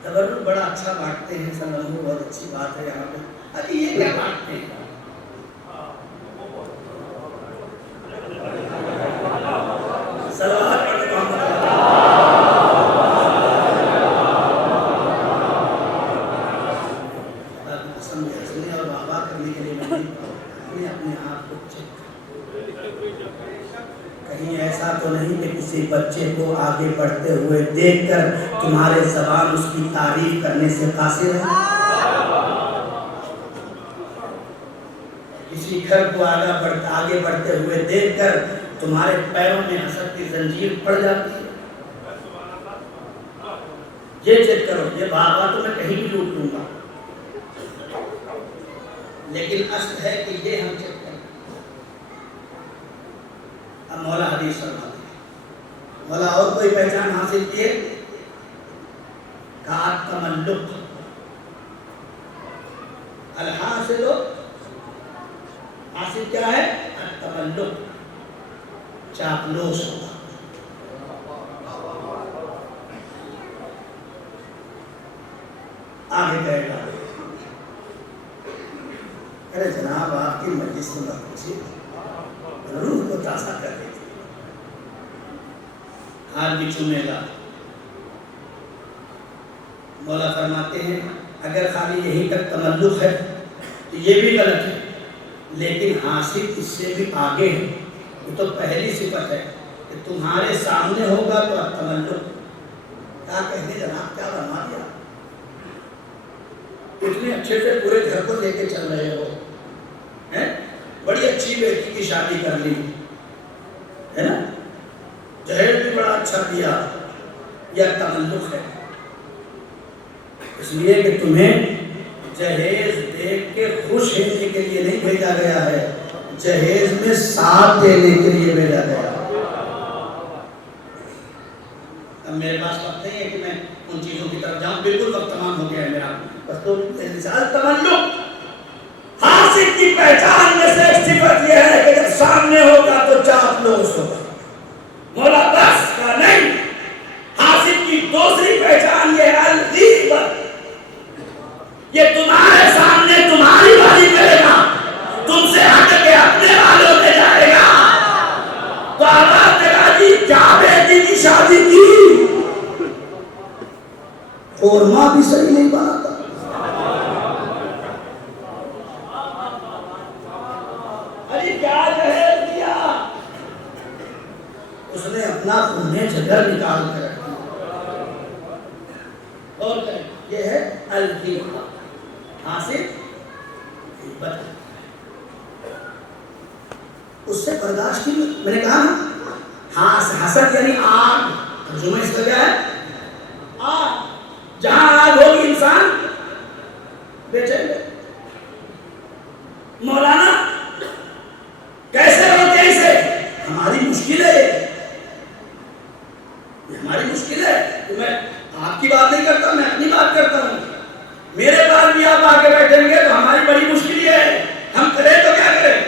تبرک بڑا اچھا بانٹتے ہیں، صلی اللہ، بہت اچھی بات ہے یہاں پہ۔ ابھی یہ کیا بانٹتے ہیں؟ صلوات پڑھتے محمد قسم ہنسنے اور واہ واہ کرنے کے لیے میں اپنے آپ کو چیک کہیں ایسا تو نہیں کہ کسی بچے کو آگے بڑھتے ہوئے دیکھ کر تمہارے زبان اس کی تعریف کرنے سے قاصر ہے؟ کسی گھر کو آگے بڑھتے ہوئے دیکھ کر تمہارے پیروں میں حسد کی زنجیر پڑ جاتی ہے؟ یہ چیک کرو، یہ بابا تو میں کہیں بھی لوٹ لوں گا، لیکن اصل ہے کہ یہ ہم چیک کریں۔ اب مولا حدیث فرماتے ہیں، مولا اور کوئی پہچان حاصل کیے؟ کہا تملق، الحاصل، حاصل کیا ہے؟ التملق، چاپلوس ہوگا۔ آگے کہے گا، ارے جناب آپ کی مجلس میں پہنچی، روح کو تازہ کر دیتی، ہاتھ بھی چومے گا۔ مولا فرماتے ہیں اگر خالی یہی تک تملق ہے تو یہ بھی غلط ہے، لیکن حاصل اس سے بھی آگے ہے۔ یہ تو پہلی صفت ہے کہ تمہارے سامنے ہوگا تو تملق، کیا کہتے جناب، کیا بنوا دیا، اتنے اچھے سے پورے گھر کو لے کے چل رہے ہو، بڑی اچھی بیٹی کی شادی کر لی ہے نا، جہیز بھی بڑا اچھا دیا، یہ تملق ہے۔ اس لیے کہ تمہیں جہیز دیکھ کے خوش ہونے کے لیے نہیں بھیجا گیا ہے، جہیز میں ساتھ دینے کے لیے بھیجا گیا۔ اب میرے پاس وقت نہیں ہے کہ میں ان چیزوں کی طرف جاؤں، بالکل وقت تمام ہو گیا ہے میرا، بس تو تملق حاصل کی پہچان میں سے ایک صفت یہ ہے کہ جب سامنے ہوگا تو چاپلوس ہوگا۔ مولا بس کا نہیں، حاصل کی دوسری پہچان یہ ہے الغیبت، یہ تمہارے سامنے تمہاری باری کرے گا، تم سے ہٹ کے اپنے والوں میں جائے گا، تو آواز دیگا جی کیا بیٹی کی شادی کی، قورمہ بھی صحیح نہیں بنا تھا، ارے کیا جہیز دیا، اس نے اپنا خونِ جگر نکال کر رکھا۔ اور یہ ہے الغیبت، حاصل غیبت، اس سے برداشت کی، میں نے کہا نا حسد یعنی آگ، ترجمہ اس کا کیا ہے؟ آگ، جہاں آگ ہوگی انسان بے چین ہے۔ مولانا کیسے روکے اسے؟ ہماری مشکل ہے، یہ ہماری مشکل ہے، تو میں آپ کی بات نہیں کرتا، میں اپنی بات کرتا ہوں، میرے پاس بھی آپ آگے بیٹھیں گے تو ہماری بڑی مشکل یہ ہے، ہم کریں تو کیا کریں؟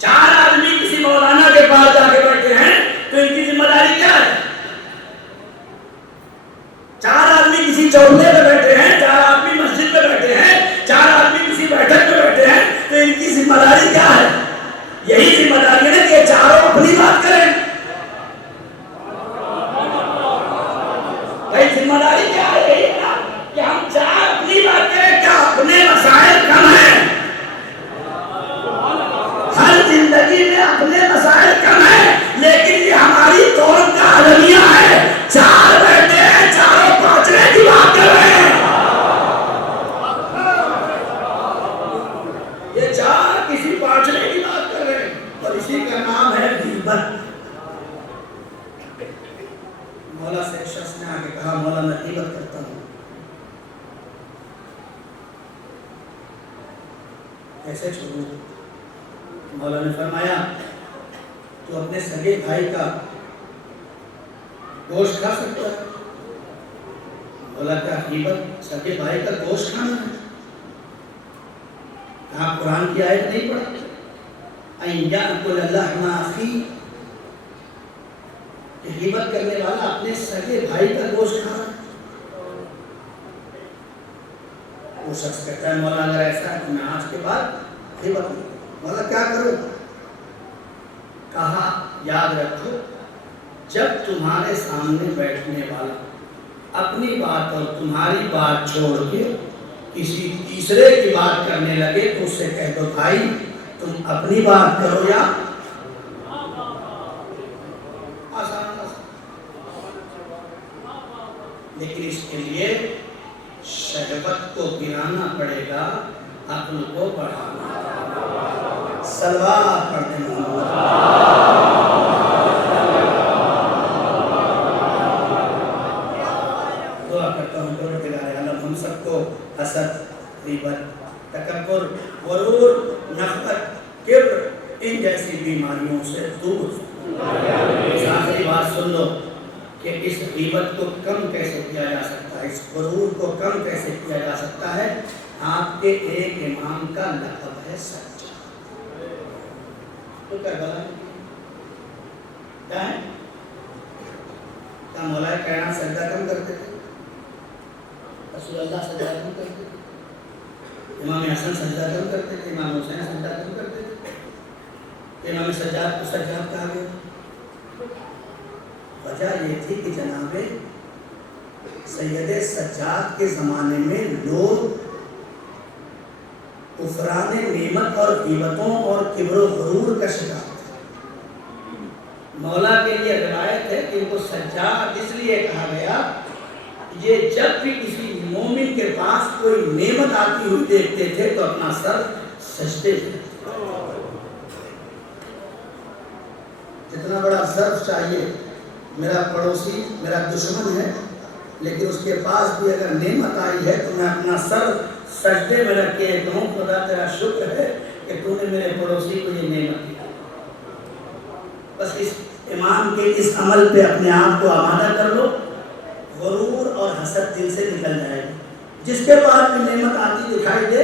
4 آدمی کسی مولانا کے پاس جا کے بیٹھے ہیں تو ان کی ذمہ داری کیا ہے؟ 4 آدمی کسی چوکھے پہ بیٹھے ہیں، 4 آدمی مسجد پہ بیٹھے ہیں، 4 آدمی کسی بیٹھک پہ بیٹھے ہیں، تو ان کی ذمہ داری کیا ہے؟ یہی ذمہ داری ہے نا کہ یہ چاروں اپنی بات کریں۔ بھائی ذمہ داری کیا ہے؟ یہی ہے نا کہ ہم 4 اپنی بات کریں، کیا اپنے مسائل کم ہیں؟ ہر زندگی میں اپنے مسائل کم ہیں، لیکن یہ ہماری قوم کا المیہ ہے، 4 بیٹھے ہیں، چاروں پہنچنے کی بات کر رہے ہیں، یہ 4 کسی پہنچنے کی بات کر رہے ہیں، اور اسی کا نام ہے غیبت۔ مولا سے ایک شخص نے آگے کہا، مولا میں غیبت کرتا ہوں، کیسے چھوڑوں؟ مولا نے فرمایا تو اپنے سگے بھائی کا گوشت کھا سکتا ہے؟ بولا کیا غیبت سگے بھائی کا گوشت کھانا ہے؟ کہاں قرآن کی آیت نہیں پڑھا؟ اَن یأکل اللحم اخی، کہ غیبت کرنے والا اپنے سگے بھائی کا گوشت کھا رہا ہے۔ وہ شخص کہتا ہے مولا اگر ایسا ہے تو میں آج کے بعد غیبت نہیں کروں۔ مولا کیا کروں؟ کہا یاد رکھو جب تمہارے سامنے بیٹھنے والا اپنی بات اور تمہاری بات چھوڑ کے کسی تیسرے کی بات کرنے لگے تو اس سے کہہ دو بھائی تم اپنی بات کرو یا آسان۔ لیکن اس کے لیے شہوت کو گرانا پڑے گا، عقل کو بڑھانا۔ صلوات پڑھنے دعا کرتا ہوں پروردگار عالم ہم سب کو حسد، غیبت، تکبر، غرور، نفرت، کبر ان جیسی بیماریوں سے دور۔ آخری بات سن لو کہ اس غیبت کو کم کیسے کیا جا سکتا ہے، اس غرور کو کم کیسے کیا جا سکتا ہے۔ آپ کے ایک امام کا لقب ہے سچا۔ تو کربلا کیا ہے؟ کیا مولا کائنات سجدہ کم کرتے تھے؟ رسول اللہ سجدہ کم کرتے تھے؟ امام حسن سجدہ کم کرتے تھے؟ امام حسین سجدہ کم کرتے تھے؟ امام سجاد کو سجاد کہا گیا؟ وجہ یہ تھی کہ جناب سید سجاد کے زمانے میں لوگ کفران نعمت اور غیبتوں اور کبر و غرور کا شکار تھے۔ مولا کے لیے روایت ہے کہ ان کو سجاد اس لیے کہا گیا، یہ جب بھی کسی مومن کے پاس کوئی نعمت آتی ہوئی دیکھتے تھے تو اپنا سر سجدے تھے۔ جتنا بڑا ظرف چاہیے، میرا پڑوسی میرا دشمن ہے لیکن اس کے پاس بھی اگر نعمت آئی ہے تو میں اپنا سر سجدے میں رکھ کے کہوں خدا تیرا شکر ہے کہ تو نے میرے پڑوسی کو یہ نعمت دی۔ بس اس ایمان کے اس عمل پہ اپنے آپ کو آمادہ کر لو، غرور اور حسد دل سے نکل جائے گی۔ جس کے پاس بھی نعمت آتی دکھائی دے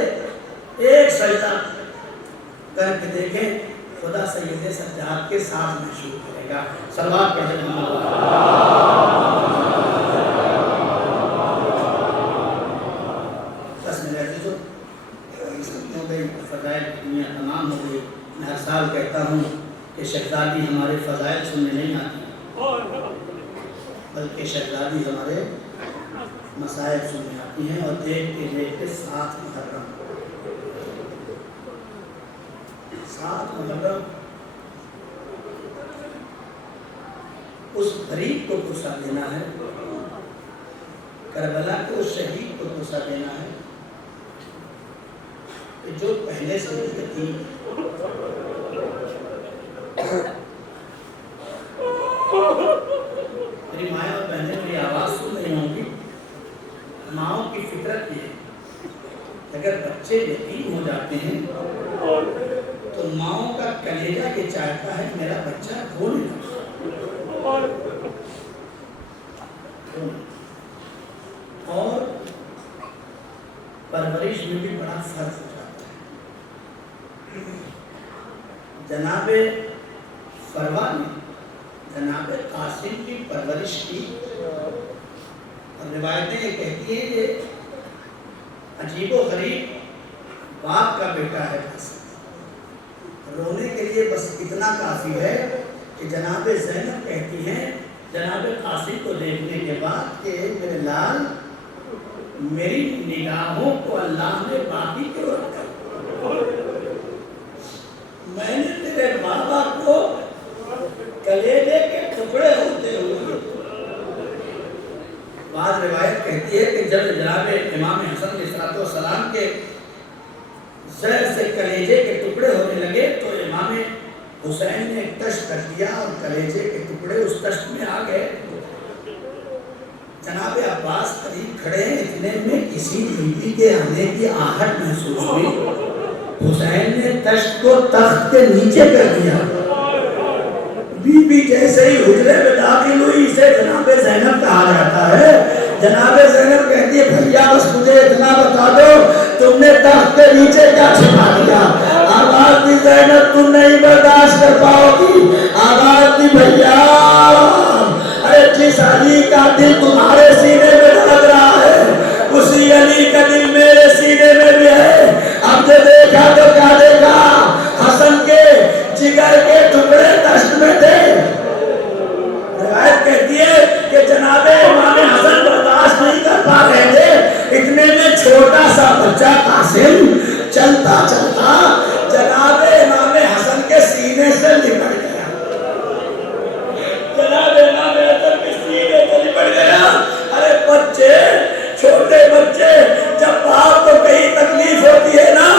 ایک سجدہ کر کے دیکھیں، خدا سید سجاد کے ساتھ محشور کرے گا۔ صلوات پڑھتے ہیں۔ بس میرے عزیزو فضائل کی دنیا تمام ہو گئی۔ میں ہر سال کہتا ہوں کہ شہزادی ہمارے فضائل سننے نہیں آتی بلکہ شہزادی ہمارے مسائل سننے آتی ہیں، اور دیکھتے دیکھتے 7 محرم اس غریب کو غصہ دینا ہے، کربلا کے اس شہید کو غصہ دینا ہے کہ جو پہلے سے یتیم۔ میری مائیں اور بہنیں میری آواز سن رہی ہوں گی، ماؤں کی فطرت یہ ہے اگر بچے یتیم ہو جاتے ہیں تو ماؤں کا کلیجہ یہ چاہتا ہے میرا بچہ رونے لگے، اور پرورش میں بھی بڑا فرق ہو جاتا ہے۔ جناب فروا نے جناب قاسم کی پرورش کی، اور روایتیں یہ کہتی ہیں کہ عجیب و غریب باپ کا بیٹا ہے قاسم، رونے کے لیے بس اتنا کافی ہے کہ جناب زینب کہتی ہیں جناب قاسم کو دیکھنے کے بعد کہ میرے لال میری نگاہوں کو اللہ نے باقی کیوں رکھا، میں نے تیرے بابا کو کلیجے کے ٹکڑے ہوتے ہوئے۔ بعض روایت کہتی ہے کہ جب جناب امام حسن علیہ السلام کے زہر سے کلیجے کے ٹکڑے ہونے لگے تو امام حسین نے ایک تشت کر دیا اور کلیجے کے ٹکڑے اس تشت میں آ گئے۔ جناب عباس قریب کھڑے ہیں، اتنے میں کسی بیوی کے آنے کی آہٹ محسوس ہوئی، حسین نے تشت کو تخت کے نیچے کر دیا، بی بی جیسے ہی حجرے میں داخل ہوئی اسے جناب زینب کہا جاتا ہے. جناب زینب کہتی ہے بھیا بس مجھے اتنا بتا دو تم نے تخت کے نیچے کیا چھپا دیا. آواز دی زینب تم نہیں برداشت کر پاؤ گی. آواز دی بھیا ارے جس علی کا دل تمہارے سینے میں دھڑک رہا ہے اسی علی کا دل میرے سینے میں بھی ہے. اب جو دیکھا تو کیا دیکھا, حسن کے جگر کے ٹکڑے دشت میں تھے. روایت کہتی ہے کہ جناب امام حسن برداشت نہیں کر پا رہے تھے. اتنے میں چھوٹا سا بچہ قاسم چلتا چلتا جناب امام حسن کے سینے سے لپٹ گیا. جناب امام حسن کے سینے سے لپٹ گیا. ارے بچے, چھوٹے بچے, جب باپ کو کہیں تکلیف ہوتی ہے نا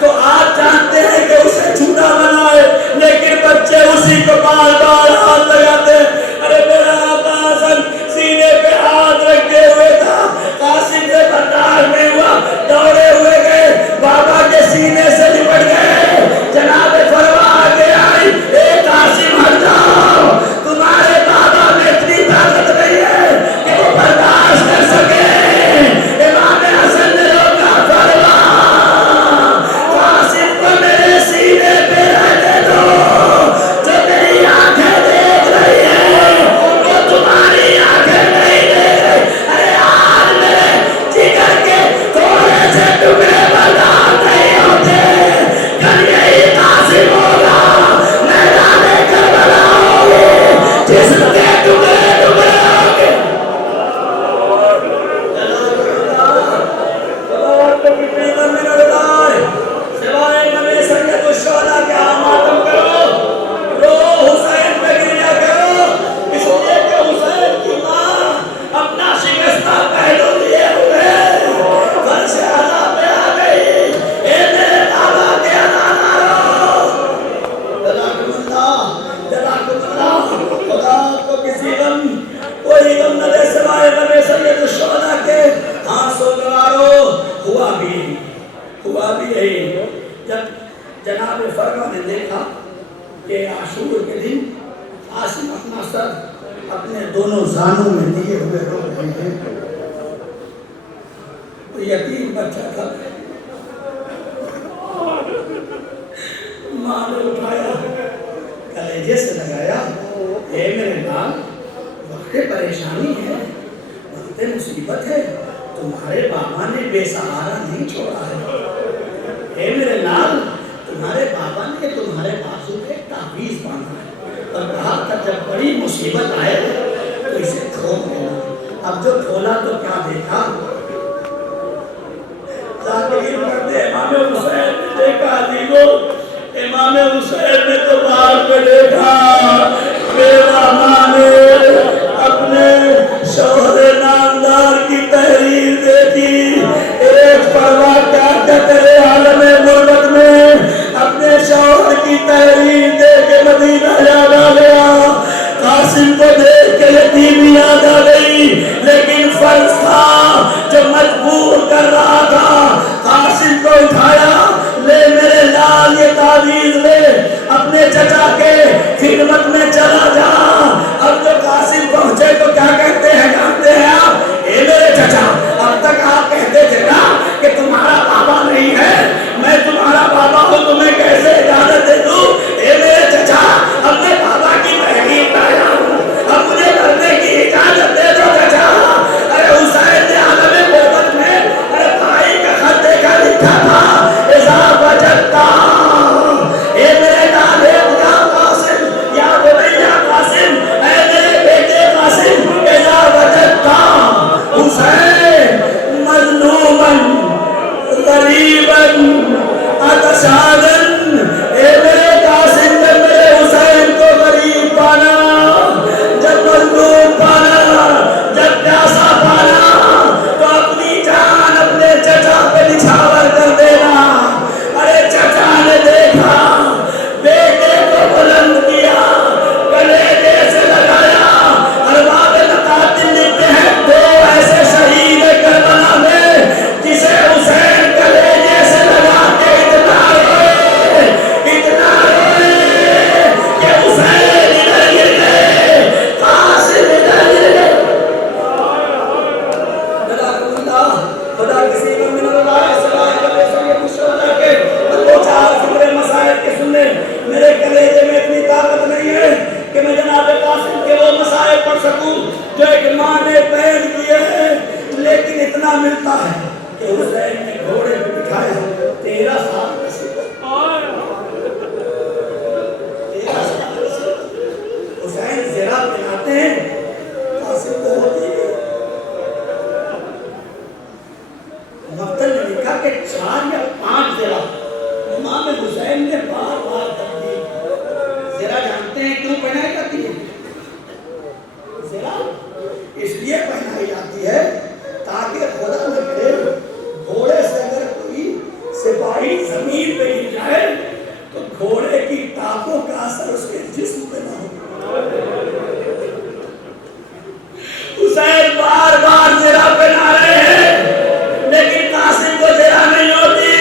تو آپ جانتے ہیں کہ اسے چھوٹا بنائے, لیکن بچے اسی کو بار بار ہاتھ لگاتے ہیں. ارے میرا آقا حسن سینے پہ ہاتھ رکھے ہوئے تھا, قاسم سے برداشت نہیں ہوا, دوڑے ہوئے گئے, بابا کے سینے سے لپٹ گئے. جناب فرما آگے آئی, اے قاسم ہٹ جاؤ, تمہارے بابا میں اتنی طاقت نہیں ہے کہ وہ برداشت کر سکے. امام حسن نے روکا, فرما قاسم کو میرے سینے پہ رہنے دو, جو میری آنکھیں دیکھ رہی ہیں وہ تمہاری آنکھیں نہیں دیکھ رہی. ارے آج میرے جگر کے تھوڑے سے ٹکڑے برداشت نہیں ہوتے, کل یہی قاسم ہوگا, میدان کربلا ہوگی, جسم کے ٹکڑے ٹکڑے ہوگے. سوائے نبی سید الشہداء کے ماتم کرو, رو حسین پہ گریا کرو, اس لیے کہ حسین کی ماں اپنا شکستہ پہلو لیے ہوئے فرش عذاب پہ آ گئی. اے میرے بابا کے ادانارو, جزاکم اللہ, جزاکم اللہ. خدا کو کسی غم کوئی غم نہ دے سوائے نبی سید الشہداء کے. ہاں سوگوارو, ہوا بھی یہی. جب جناب فرما نے دیکھا کہ عاشور کے دن قاسم اپنا سر اپنے دونوں زانوں میں دیے ہوئے رو رہے ہیں, تو یتیم بچہ تھا, ماں نے اٹھایا, کلیجے سے لگایا, اے میرے لال وقت پریشانی ہے, وقت مصیبت ہے, تمہارے بابا نے بے سہارا نہیں چھوڑا ہے. اے میرے لال تمہارے بابا نے تمہارے بازو پہ تعویذ باندھا ہے اور کہا تھا جب بڑی مصیبت آئے تو اسے کھول دینا. اب جو کھولا تو کیا دیکھا, ذاکرین پڑھتے امام حسین نے دیکھا. عزیزو امام حسین نے تو باہر پہ دیکھا, میرا ماں نے اپنے شوہر نامدار کی تحریر دیکھی. ایک پروا کیا کرے عالم غربت میں اپنے شوہر کی تحریر دیکھ کے مدینہ یاد آ گیا. قاسم کو دیکھ کے یتیمی یاد آ گئی, لیکن فرض تھا جو مجبور کر رہا تھا. قاسم کو اٹھایا, لے میرے لال یہ تعویذ لے, اپنے چچا کے خدمت میں چلا جا. اب جو قاسم پہنچے تو کیا کہتے ہیں جانتے ہیں آپ, اے میرے چچا اب تک آپ کہتے تھے نا کہ تمہارا بابا نہیں ہے, میں تمہارا حسین نے بار بار تبدیل کی۔ زرہ جانتے ہیں کیوں پہنائی جاتی ہے؟ زرہ اس لیے پہنائی جاتی ہے تاکہ خدا نہ کرے گھوڑے سے اگر کوئی سپاہی زمین پہ گر جائے تو گھوڑے کی ٹانگوں کا اثر اس کے جسم پہ نہ ہو۔ حسین بار بار زرہ پہنا رہے ہیں لیکن قاسم کو زرہ نہیں ہوتی۔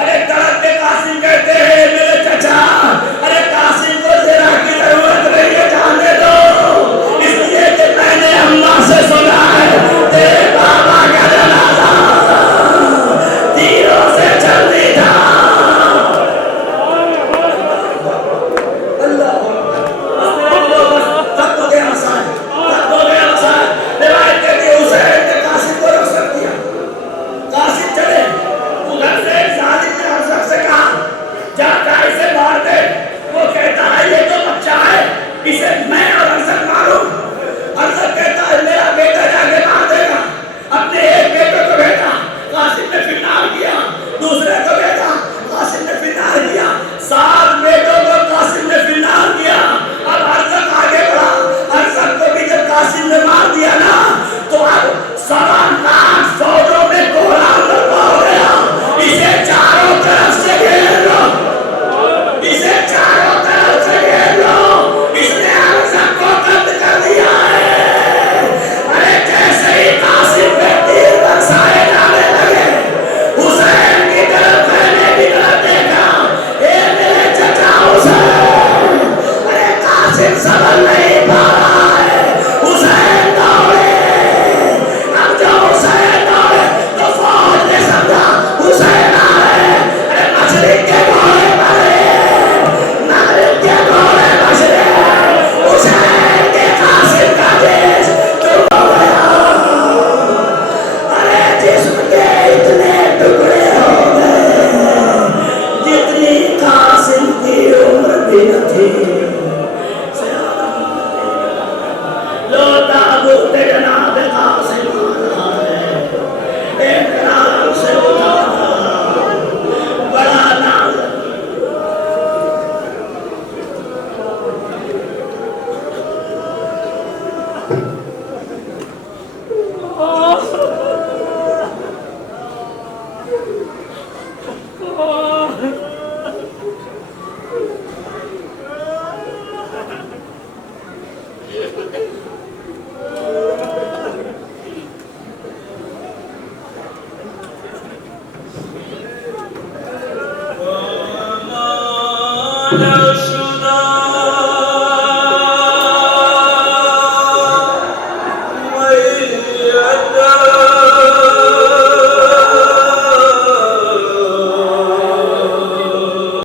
ارے تڑپ کے قاسم کہتے ہیں میرے چچا، ارے قاسم کو زرہ کی ضرورت نہیں ہے، جانے دو، اس لیے کہ میں نے اماں سے سنا ہے تیرے بابا کا جنازہ تیروں سے جلدی تھا۔ اسے میں اور ارزق ماروں۔ ارزق کہتا ہے میرا بیٹا جا کے مار دے گا۔ اپنے ایک بیٹے کو بیٹا قاسم نے فنار کیا، دوسرے کو بیٹا قاسم نے فنار کیا، 7 بیٹوں کو قاسم نے فنار کیا۔ اب ارزق آگے بڑھا، ارزق کو بھی جب قاسم نے مار دیا نا تو اب 7,00,000 فوجوں میں کوہرام برپا ہو گیا۔ اسے چاروں طرف سے گھیر لو، اسے چاروں طرف سے گھیر لو۔ اس نے ارزق کو قتل کر دیا ہے۔ ارے جیسے ہی قاسم پہ تیر برسائے جانے لگے، حسین کی طرف کہنے کی طرف دیکھا، اے میرے چچا حسین، ارے قاسم صبر نہیں پا رہا ہے، حسین دوڑے۔ اب جو حسین دوڑے تو فوج نے سمجھا حسین آ رہے، ارے مشرق کے گھوڑے بڑھے، مغرب کے گھوڑے بچھڑے، حسین کے قاسم کا جیش چپ ہو گیا۔ ارے جسم کے اتنے ٹکڑے ہو گئے جتنی قاسم کی عمر بھی نہ تھی۔ لو تابوت جناب قاسم آنا ہے، انقلاب سے اٹھانا بڑا ناز۔ No